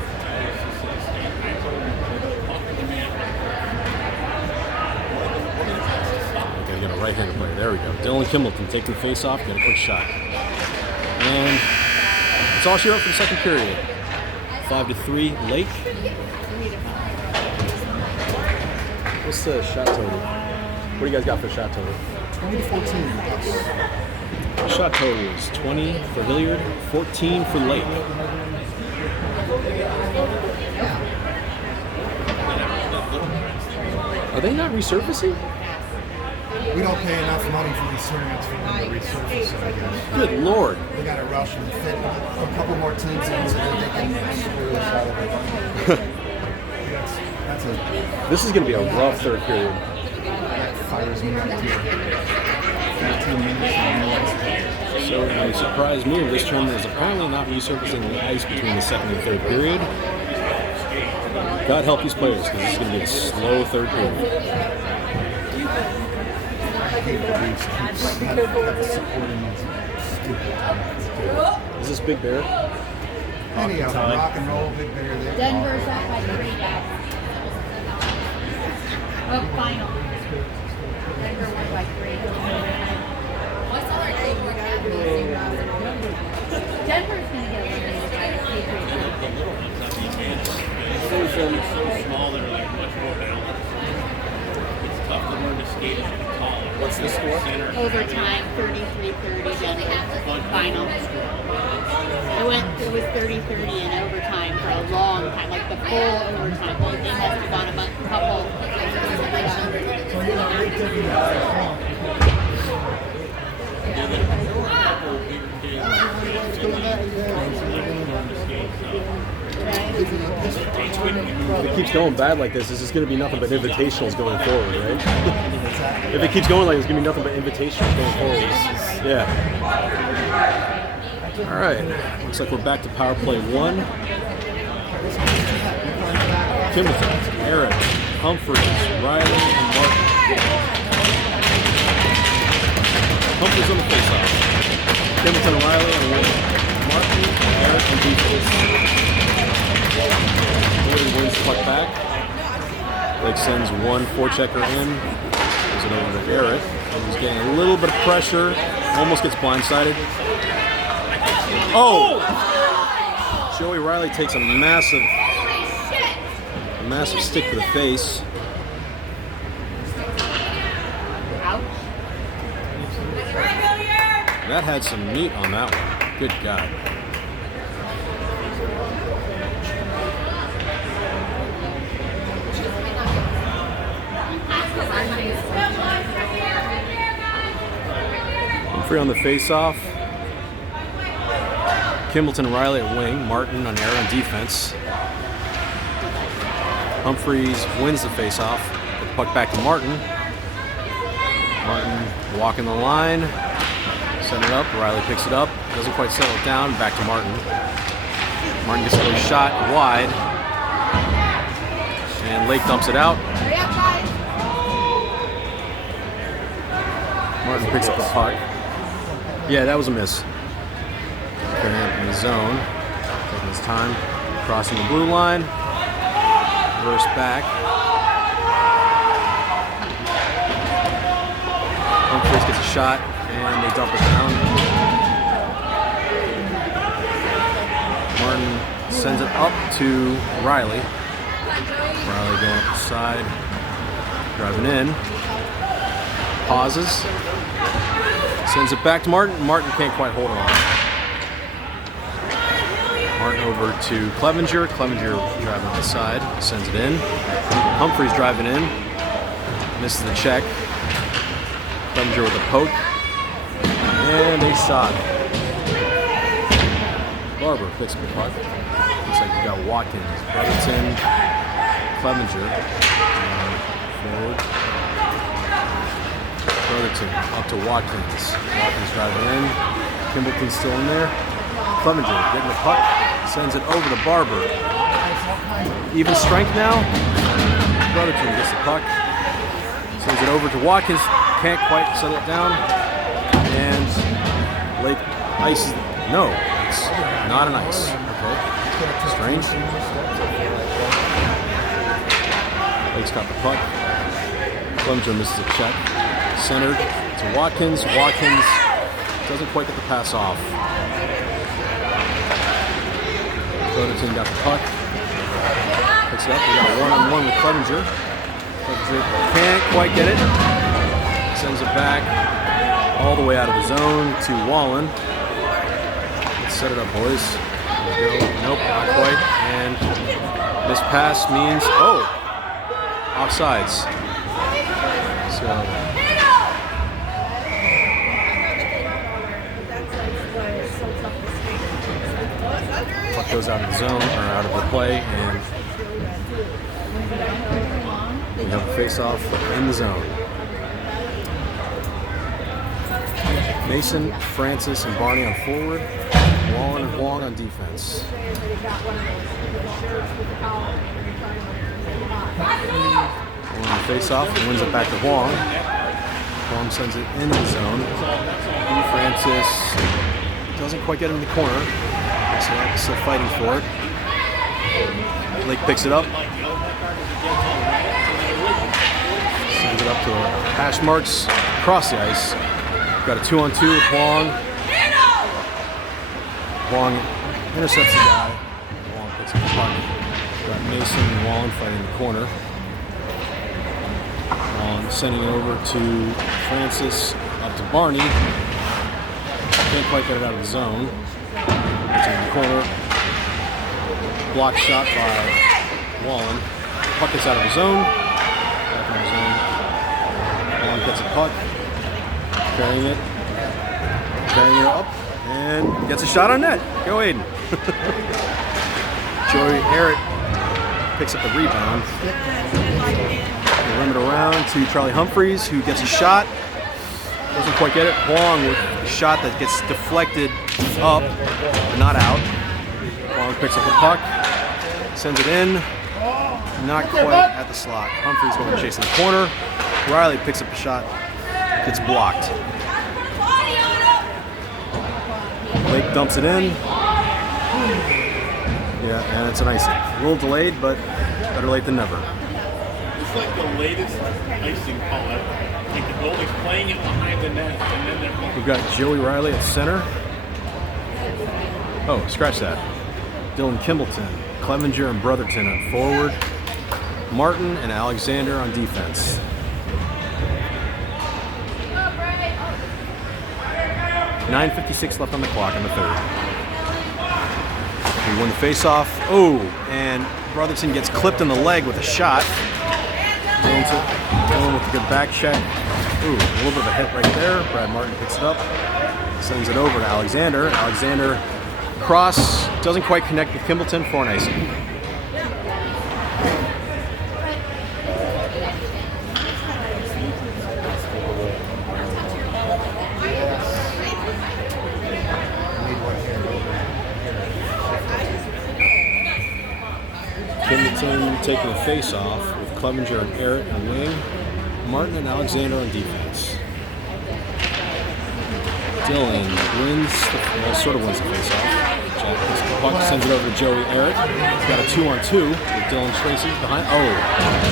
Okay, we got a right-handed player. There we go. Dylan Kimbleton taking the face-off, get a quick shot. And that's all she wrote for the second period. 5-3 Lake. What's the shot total? What do you guys got for shot total? 20-14. Shot total is 20 for Hilliard, 14 for Lake. Are they not resurfacing? We don't pay enough money for these tournaments for them to resurface, I guess. Good Lord. We got to rush and fit a couple more teams in so that they can screw us out of it. That's a This is going to be a rough third period. that fires me up too. 15 minutes and So a surprise move. This tournament is apparently not resurfacing the ice between the second and third period. God help these players, because this is going to be a slow third period. Is this Big Bear? Any of them, rock and roll, Big Bear, they Denver's up by 3 now. Oh, final. Denver won by 3. Denver's going to get eliminated by the Patriots. So small, they're like much more balanced. It's tough to learn to skate at the tall. What's the score? Overtime, 33-30 Denver. Final. It was 30-30 in overtime for a long time, like the full overtime. The game must have gone a couple. If it keeps going bad like this is going to be nothing but invitationals going forward, right? If it keeps going like this, it's going to be nothing but invitationals going forward. Yeah. All right. Looks like we're back to power play 1. Kimbleton, Eric, Humphreys, Riley, and Martin. Humphreys on the faceoff. Kimbleton and Riley on the wing. Martin, Eric, and defense. Hilliard wins the puck back. Lake sends one forechecker in. Gives it over to Eric. He's getting a little bit of pressure. Almost gets blindsided. Oh! Joey Riley takes a massive stick to the face. That had some meat on that one. Good God. Humphrey on the face-off. Kimbleton and Riley at wing. Martin on air on defense. Humphreys wins the face-off. Get the puck back to Martin. Martin walking the line. Send it up. Riley picks it up. Doesn't quite settle it down. Back to Martin. Martin gets a shot wide. And Lake dumps it out. Martin picks up the puck. Yeah, that was a miss. Getting up in the zone. Taking his time. Crossing the blue line. Reverse back. Humphries gets a shot, and they dump it down. Martin sends it up to Riley. Riley going up the side, driving in. Pauses. Sends it back to Martin. Martin can't quite hold it on. Martin over to Clevenger. Clevenger driving up the side, sends it in. Humphries driving in. Misses the check. Clevenger with a poke. And a shot. Barber picks up the puck. Looks like you got Watkins, Brotherton, Clevenger. Forward. Brotherton up to Watkins. Watkins driving in. Kimbleton's still in there. Clevenger getting the puck. Sends it over to Barber. Even strength now. Brotherton gets the puck. Sends it over to Watkins. Can't quite settle it down. And Lake ices. No, it's not an ice. Okay. Strange. Lake's got the puck. Clevenger misses a check. Centered to Watkins. Watkins doesn't quite get the pass off. Brotherton got the puck. Picks it up. We got a one-on-one with Clevenger. Clevenger can't quite get it. Sends it back all the way out of the zone to Wallen. Let's set it up, boys. There we go. Nope, not quite. And this pass means, offsides. So puck goes out of the zone, or out of the play, and we have a face-off in the zone. Mason, Francis, and Barney on forward. Wallen and Huang on defense. Huang face-off and wins it back to Huang. Huang sends it in the zone. Francis doesn't quite get in the corner. So still fighting for it. Lake picks it up. Sends it up to hash marks across the ice. Got a 2-on-2 with Huang. Huang intercepts the guy. Huang picks up the puck. Got Mason and Wallen fighting in the corner. Wallen sending it over to Francis, up to Barney. Can't quite get it out of the zone. It's in the corner. Blocked shot by Wallen. Puck gets out of the zone. Back in the zone. Wallen gets a puck. Carrying it up, and gets a shot on net. Go Aiden. Joey Arrett picks up the rebound. They run it around to Charlie Humphries, who gets a shot. Doesn't quite get it. Huang with a shot that gets deflected up, but not out. Huang picks up the puck, sends it in. Not quite at the slot. Humphries going to chase in the corner. Riley picks up a shot. Gets blocked. Lake dumps it in. Yeah, and it's an icing. A little delayed, but better late than never. It's like the latest icing call ever. Like the goalie's playing it behind the net, and then they're... We've got Joey Riley at center. Oh, scratch that. Dylan Kimbleton, Clevenger, and Brotherton on forward. Martin and Alexander on defense. .56 left on the clock in the third. We win the face-off. Oh, and Brotherton gets clipped in the leg with a shot. Dylan with a good back check. Ooh, a little bit of a hit right there. Brad Martin picks it up. Sends it over to Alexander. Alexander cross. Doesn't quite connect with Kimbleton for an icing. Kimbleton taking a face-off with Clevenger and Arrett on wing, Martin and Alexander on defense. Dylan wins the face-off. Jack picks up the puck, sends it over to Joey Arrett. He's got a 2-on-2 with Dylan Tracy behind. Oh,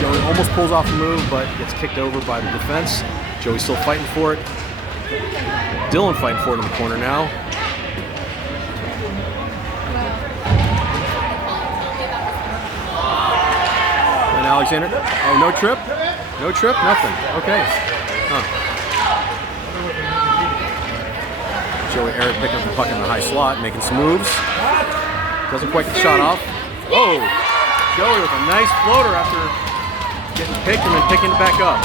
Joey almost pulls off the move, but gets kicked over by the defense. Joey's still fighting for it. Dylan fighting for it in the corner now. And Alexander. Oh, no trip? No trip? Nothing. Okay. Huh. Joey Eric picking up the puck in the high slot, making some moves. Doesn't quite get the shot off. Oh! Joey with a nice floater after getting picked and then picking it back up.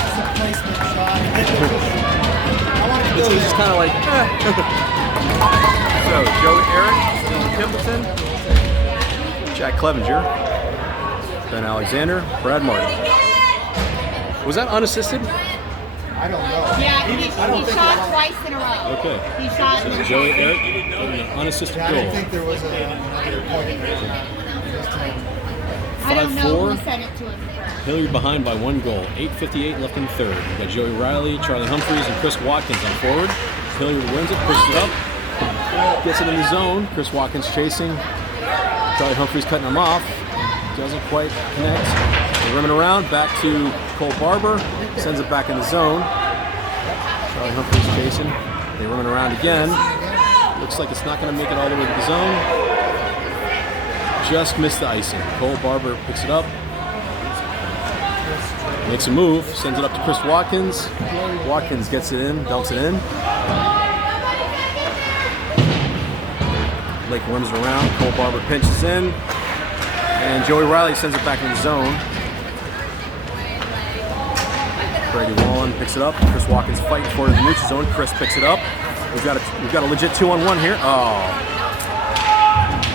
This is just kind of like, So, Joey Eric, Dylan Kimbleton, Jack Clevenger, Ben Alexander, Brad Martin. Was that unassisted? I don't know. Yeah, he shot twice in a row. Okay. He shot So Joey Eric getting an unassisted I didn't goal. think there was another point. I don't know 5-4. who sent it to him. Hilliard behind by 1 goal. 8:58 left in the third. We've got Joey Riley, Charlie Humphreys, and Chris Watkins on forward. Hilliard wins it, pushes it up, gets it in the zone. Chris Watkins chasing. Charlie Humphreys cutting him off. Doesn't quite connect. They're rimming around, back to Cole Barber. Sends it back in the zone. Charlie Humphreys chasing. They're rimming around again. Looks like it's not going to make it all the way to the zone. Just missed the icing. Cole Barber picks it up. Makes a move, sends it up to Chris Watkins. Watkins gets it in, dumps it in. Lake rims it around. Cole Barber pinches in. And Joey Riley sends it back in the zone. Brady Wallen picks it up. Chris Watkins fighting for it in the neutral zone. Chris picks it up. We've got a legit 2-on-1 here. Oh.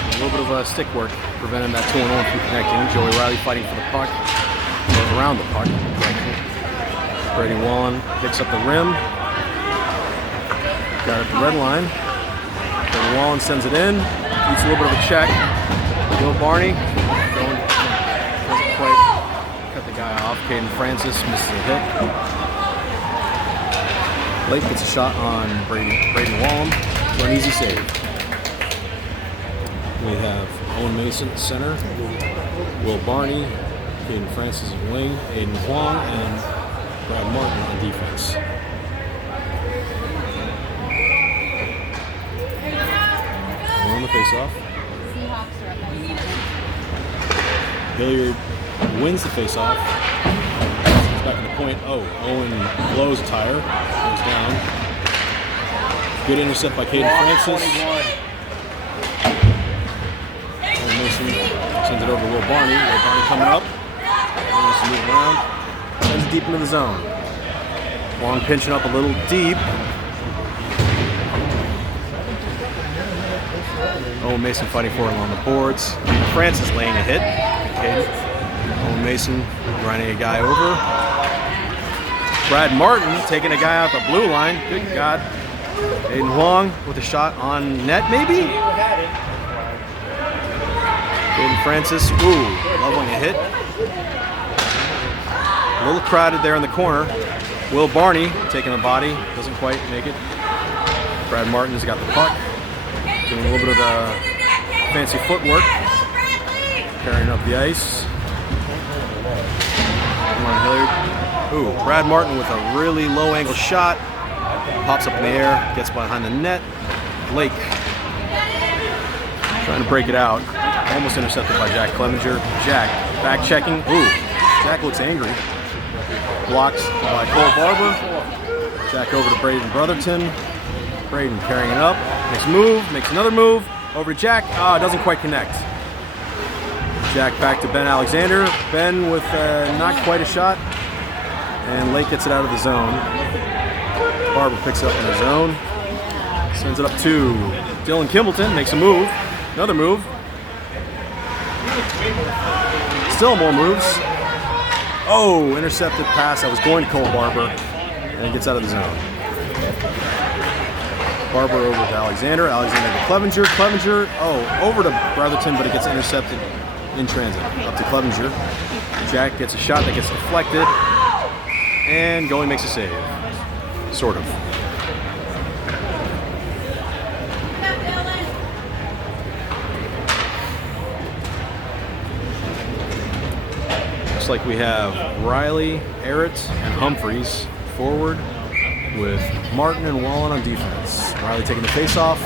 A little bit of stick work preventing that 2-on-1 from connecting. Joey Riley fighting for the puck. Goes around the puck. Brady Wallen picks up the rim. Got it at the red line. Brady Wallen sends it in. Eats a little bit of a check. Will Barney doesn't quite cut the guy off. Caden Francis misses a hit. Lake gets a shot on Brady Wallen for an easy save. We have Owen Mason at center, Will Barney, Caden Francis at wing, Aiden Huang, and Brad Martin on defense. We're on the face-off. Seahawks are up on Hilliard wins the face-off. He's back in the point. Oh, Owen blows a tire. Goes down. Good intercept by Caden Francis. Owen Mason sends it over to Will Barney. Will Barney coming up. Mason moving around. Sends it deep into the zone. Long pinching up a little deep. Owen Mason fighting for it along the boards. Francis laying a hit. Caden. Owen Mason grinding a guy over. Brad Martin taking a guy out the blue line. Good God. Aiden Huang with a shot on net, maybe? Caden Francis, leveling a hit. A little crowded there in the corner. Will Barney taking the body, doesn't quite make it. Brad Martin's got the puck. Doing a little bit of fancy footwork. Carrying up the ice. Come on, Hilliard. Brad Martin with a really low angle shot. Pops up in the air, gets behind the net. Blake trying to break it out. Almost intercepted by Jack Clevenger. Jack back checking. Jack looks angry. Blocks by Cole Barber. Jack over to Braden Brotherton. Braden carrying it up. Makes a move, makes another move. Over to Jack. Doesn't quite connect. Jack back to Ben Alexander. Ben with not quite a shot. And Lake gets it out of the zone. Barber picks it up in the zone. Sends it up to Dylan Kimbleton. Makes a move. Another move. Still more moves. Intercepted pass. I was going to Cole Barber. And he gets out of the zone. Barber over to Alexander. Alexander to Clevenger. Clevenger, over to Brotherton, but it gets intercepted in transit. Up to Clevenger. Jack gets a shot that gets deflected. And goalie makes a save. Sort of. Looks like we have Riley, Errett, and Humphreys forward. with Martin and Wallen on defense. Riley taking the face-off.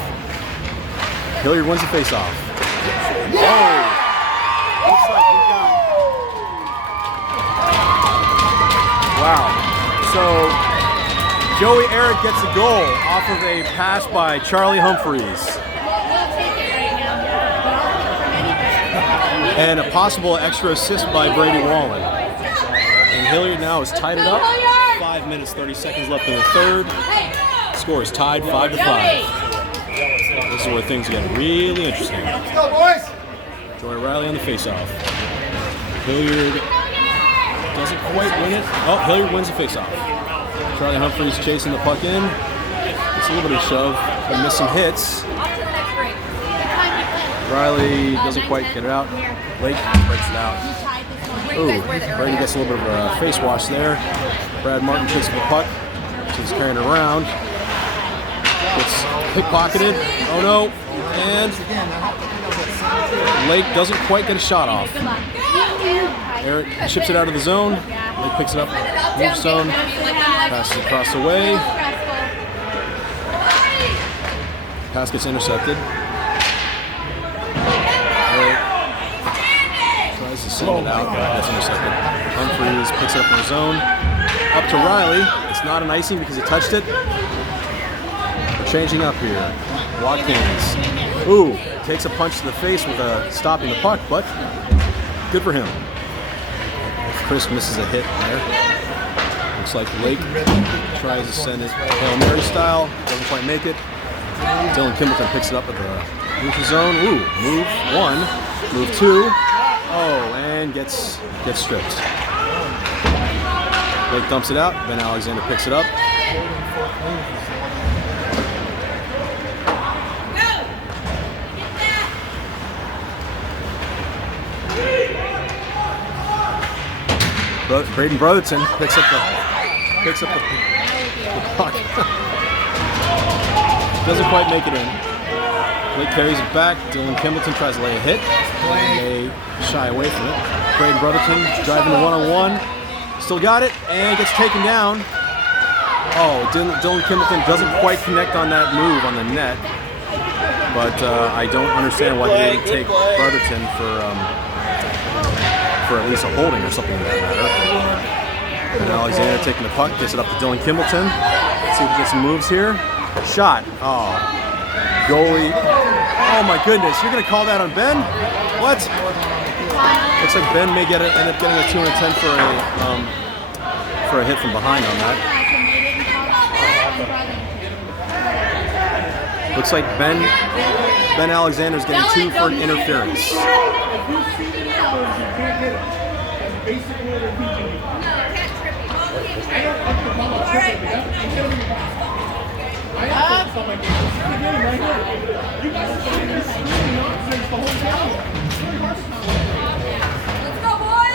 Hilliard wins the face-off. Oh! Looks like we got... Wow. So, Joey Eric gets a goal off of a pass by Charlie Humphreys. And a possible extra assist by Brady Wallen. And Hilliard now has tied it up. 5 minutes, 30 seconds left in the third. Score is tied 5-5. This is where things get really interesting. Let's go, boys! Joey Riley on the face-off. Hilliard doesn't quite win it. Oh, Hilliard wins the face-off. Charlie Humphreys chasing the puck in. It's a little bit of a shove. They miss some hits. Riley doesn't quite get it out. Lake breaks it out. Ooh, Brady gets a little bit of a face wash there. Brad Martin chasing the puck. He's carrying it around. Gets pickpocketed. Oh no. And Lake doesn't quite get a shot off. Eric chips it out of the zone. Lake picks it up. Moves zone. Passes it across the way. Pass gets intercepted. Tries to send it out, that's intercepted. Humphreys picks it up in the zone. Up to Riley. It's not an icing because he touched it. We're changing up here. Watkins. Ooh, takes a punch to the face with stopping the puck, but good for him. Chris misses a hit there. Looks like Lake tries to send it Hail Mary style. Doesn't quite make it. Dylan Kimbleton picks it up at the neutral zone. Ooh, move one, move two. Oh, and gets stripped. Lake dumps it out. Ben Alexander picks it up. Braden Brotherton picks up the puck. Doesn't quite make it in. Blake carries it back. Dylan Kimbleton tries to lay a hit. They shy away from it. Braden Brotherton driving the one-on-one. Still got it, and gets taken down. Oh, Dylan Kimbleton doesn't quite connect on that move on the net. But I don't understand why they didn't take Brotherton for at least a holding or something of that matter. And Alexander taking the puck, gets it up to Dylan Kimbleton. Let's see if we get some moves here. Shot. Oh. Goalie. Oh my goodness. You're going to call that on Ben? What? Looks like Ben may end up getting a 2 and a 10 for a hit from behind on that. Looks like Ben Alexander's getting 2 for an interference.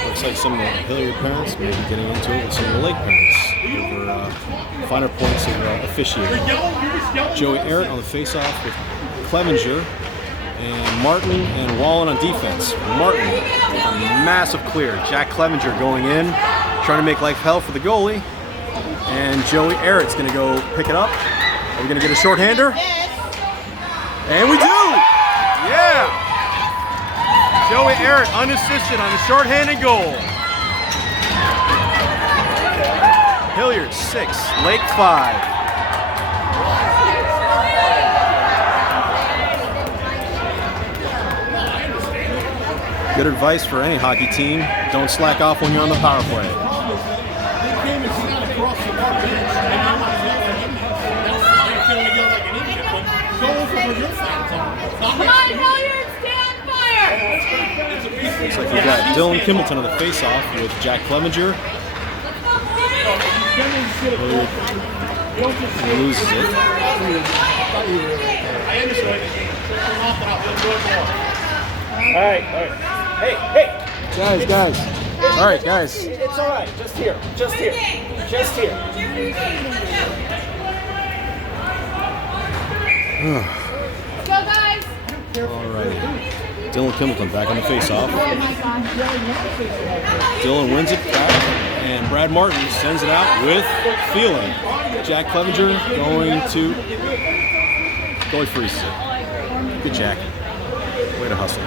Looks like some of the Hilliard parents may be getting into it with some of the Lake parents over finer points of officiating. Joey Eric on the face-off with Clevenger, and Martin and Wallen on defense. Martin, a massive clear. Jack Clevenger going in, trying to make life hell for the goalie. And Joey Eric's going to go pick it up. Are we going to get a shorthander? And we do! Yeah! Joey Eric unassisted on the shorthanded goal. Hilliard 6, Lake 5. Good advice for any hockey team. Don't slack off when you're on the power play. Come on, Hilliard, stand fire! Looks like we got Dylan Kimbleton on the face-off with Jack Clevenger. He loses it. All right. Hey. Guys. All right, guys. It's all right. Just here. Go, guys! All right. Dylan Kimbleton back on the face-off. Dylan wins it back. And Brad Martin sends it out with feeling. Jack Clevenger goalie freezes it. Good Jack. Way to hustle.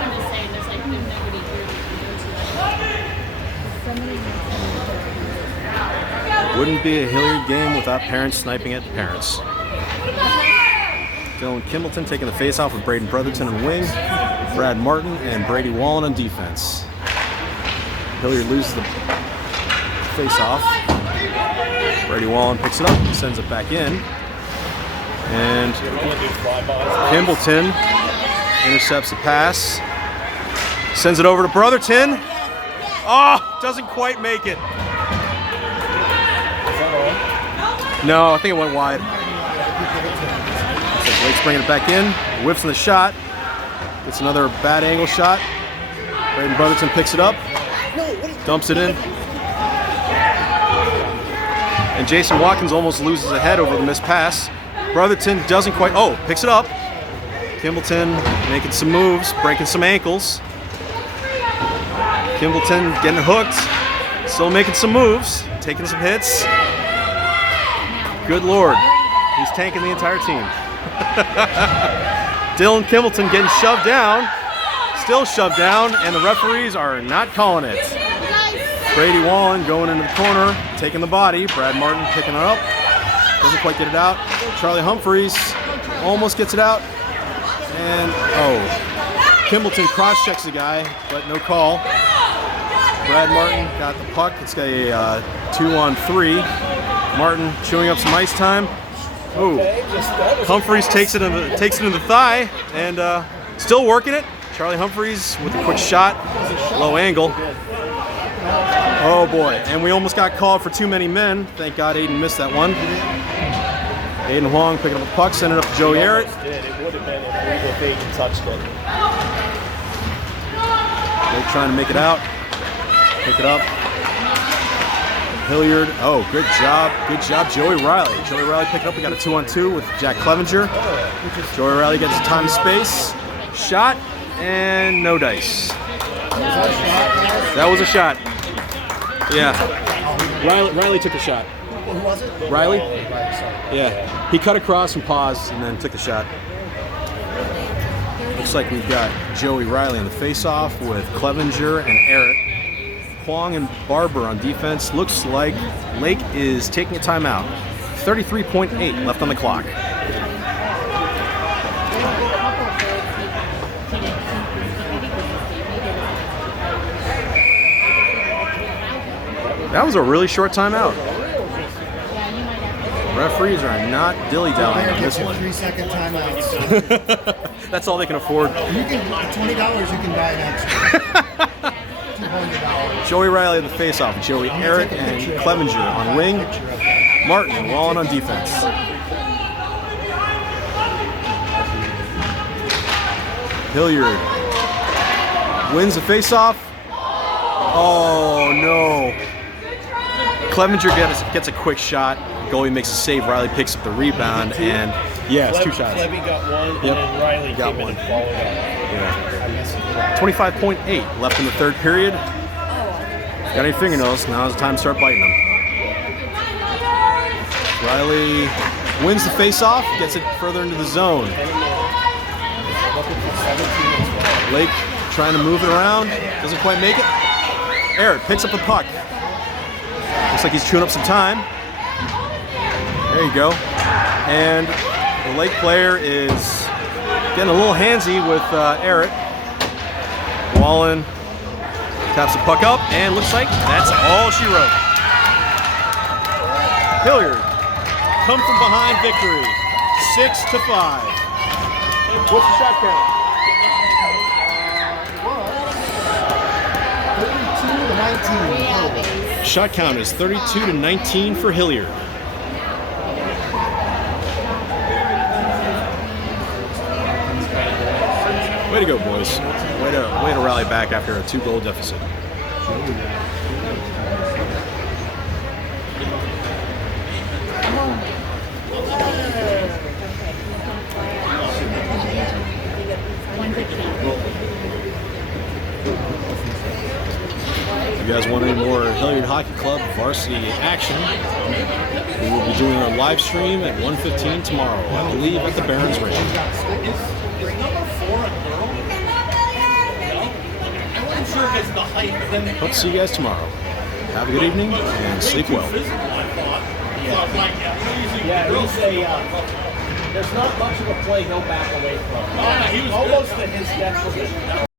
Wouldn't be a Hilliard game without parents sniping at parents. Dylan Kimbleton taking the face-off with Braden Brotherton on wing. Brad Martin and Brady Wallen on defense. Hilliard loses the face-off. Brady Wallen picks it up, sends it back in. And Kimbleton intercepts the pass. Sends it over to Brotherton. Oh, doesn't quite make it. No, I think it went wide. So Blake's bringing it back in. Whiffs on the shot. Gets another bad angle shot. Braden Brotherton picks it up. Dumps it in. And Jason Watkins almost loses a head over the missed pass. Brotherton doesn't quite. Oh, picks it up. Kimbleton making some moves, breaking some ankles. Kimbleton getting hooked. Still making some moves, taking some hits. Good Lord, he's tanking the entire team. Dylan Kimbleton getting shoved down, still shoved down, and the referees are not calling it. Brady Wallen going into the corner, taking the body. Brad Martin picking it up, doesn't quite get it out. Charlie Humphreys almost gets it out, and Kimbleton cross-checks the guy, but no call. Brad Martin got the puck. It's got a 2-on-3. Martin chewing up some ice time. Oh, Humphreys takes it in the thigh and still working it. Charlie Humphreys with a quick shot, low angle. Oh boy, and we almost got called for too many men. Thank God Aiden missed that one. Aiden Huang picking up the puck, sending it up to Joey Arrett. It would have been illegal if Aiden touched it. They're trying to make it out. Pick it up. Hilliard. Oh, good job. Good job, Joey Riley. Joey Riley picked it up. We got a 2-on-2 with Jack Clevenger. Joey Riley gets time and space. Shot and no dice. That was a shot. Yeah. Riley took a shot. Who was it? Riley? Yeah. He cut across and paused and then took the shot. Looks like we've got Joey Riley on the face-off with Clevenger and Arrett. Huang and Barber on defense. Looks like Lake is taking a timeout. 33.8 left on the clock. That was a really short timeout. Referees are not dilly-dallying on this one. 3-second timeouts. That's all they can afford. You can $20. You can buy an extra. $200. Joey Riley on the face-off. Joey Arrett and Clevenger on wing. Martin and Wallen on defense. Hilliard wins the face-off. Oh no! Clevenger gets a quick shot. Goalie makes a save. Riley picks up the rebound, and yeah, it's 2 shots. Clevy got one, Yep. and then Riley Got came one. in and followed up. Yeah. 25.8 left in the third period. Got any fingernails? Now's the time to start biting them. Riley wins the face-off, gets it further into the zone. Lake trying to move it around, doesn't quite make it. Arrett picks up the puck. Looks like he's chewing up some time. There you go. And the Lake player is getting a little handsy with Arrett. Wallen taps the puck up, and looks like that's all she wrote. Hilliard, come from behind victory, 6-5. What's the shot count? 32-19. Shot count is 32-19 for Hilliard. Way to go, boys. Way to rally back after a 2-goal deficit. You guys guys want any more Hilliard Hockey Club varsity action, we will be doing our live stream at 1:15 tomorrow, I believe at the Barons Ring. Is number 4 a girl? No? I wasn't sure if it's the height, but then Hope to see you guys tomorrow. Have a good evening and sleep well. physical, I thought. So I was like, usually Yeah, girls he's there's not much of a play he'll back away from. Oh, no, he was Almost good. to his detriment.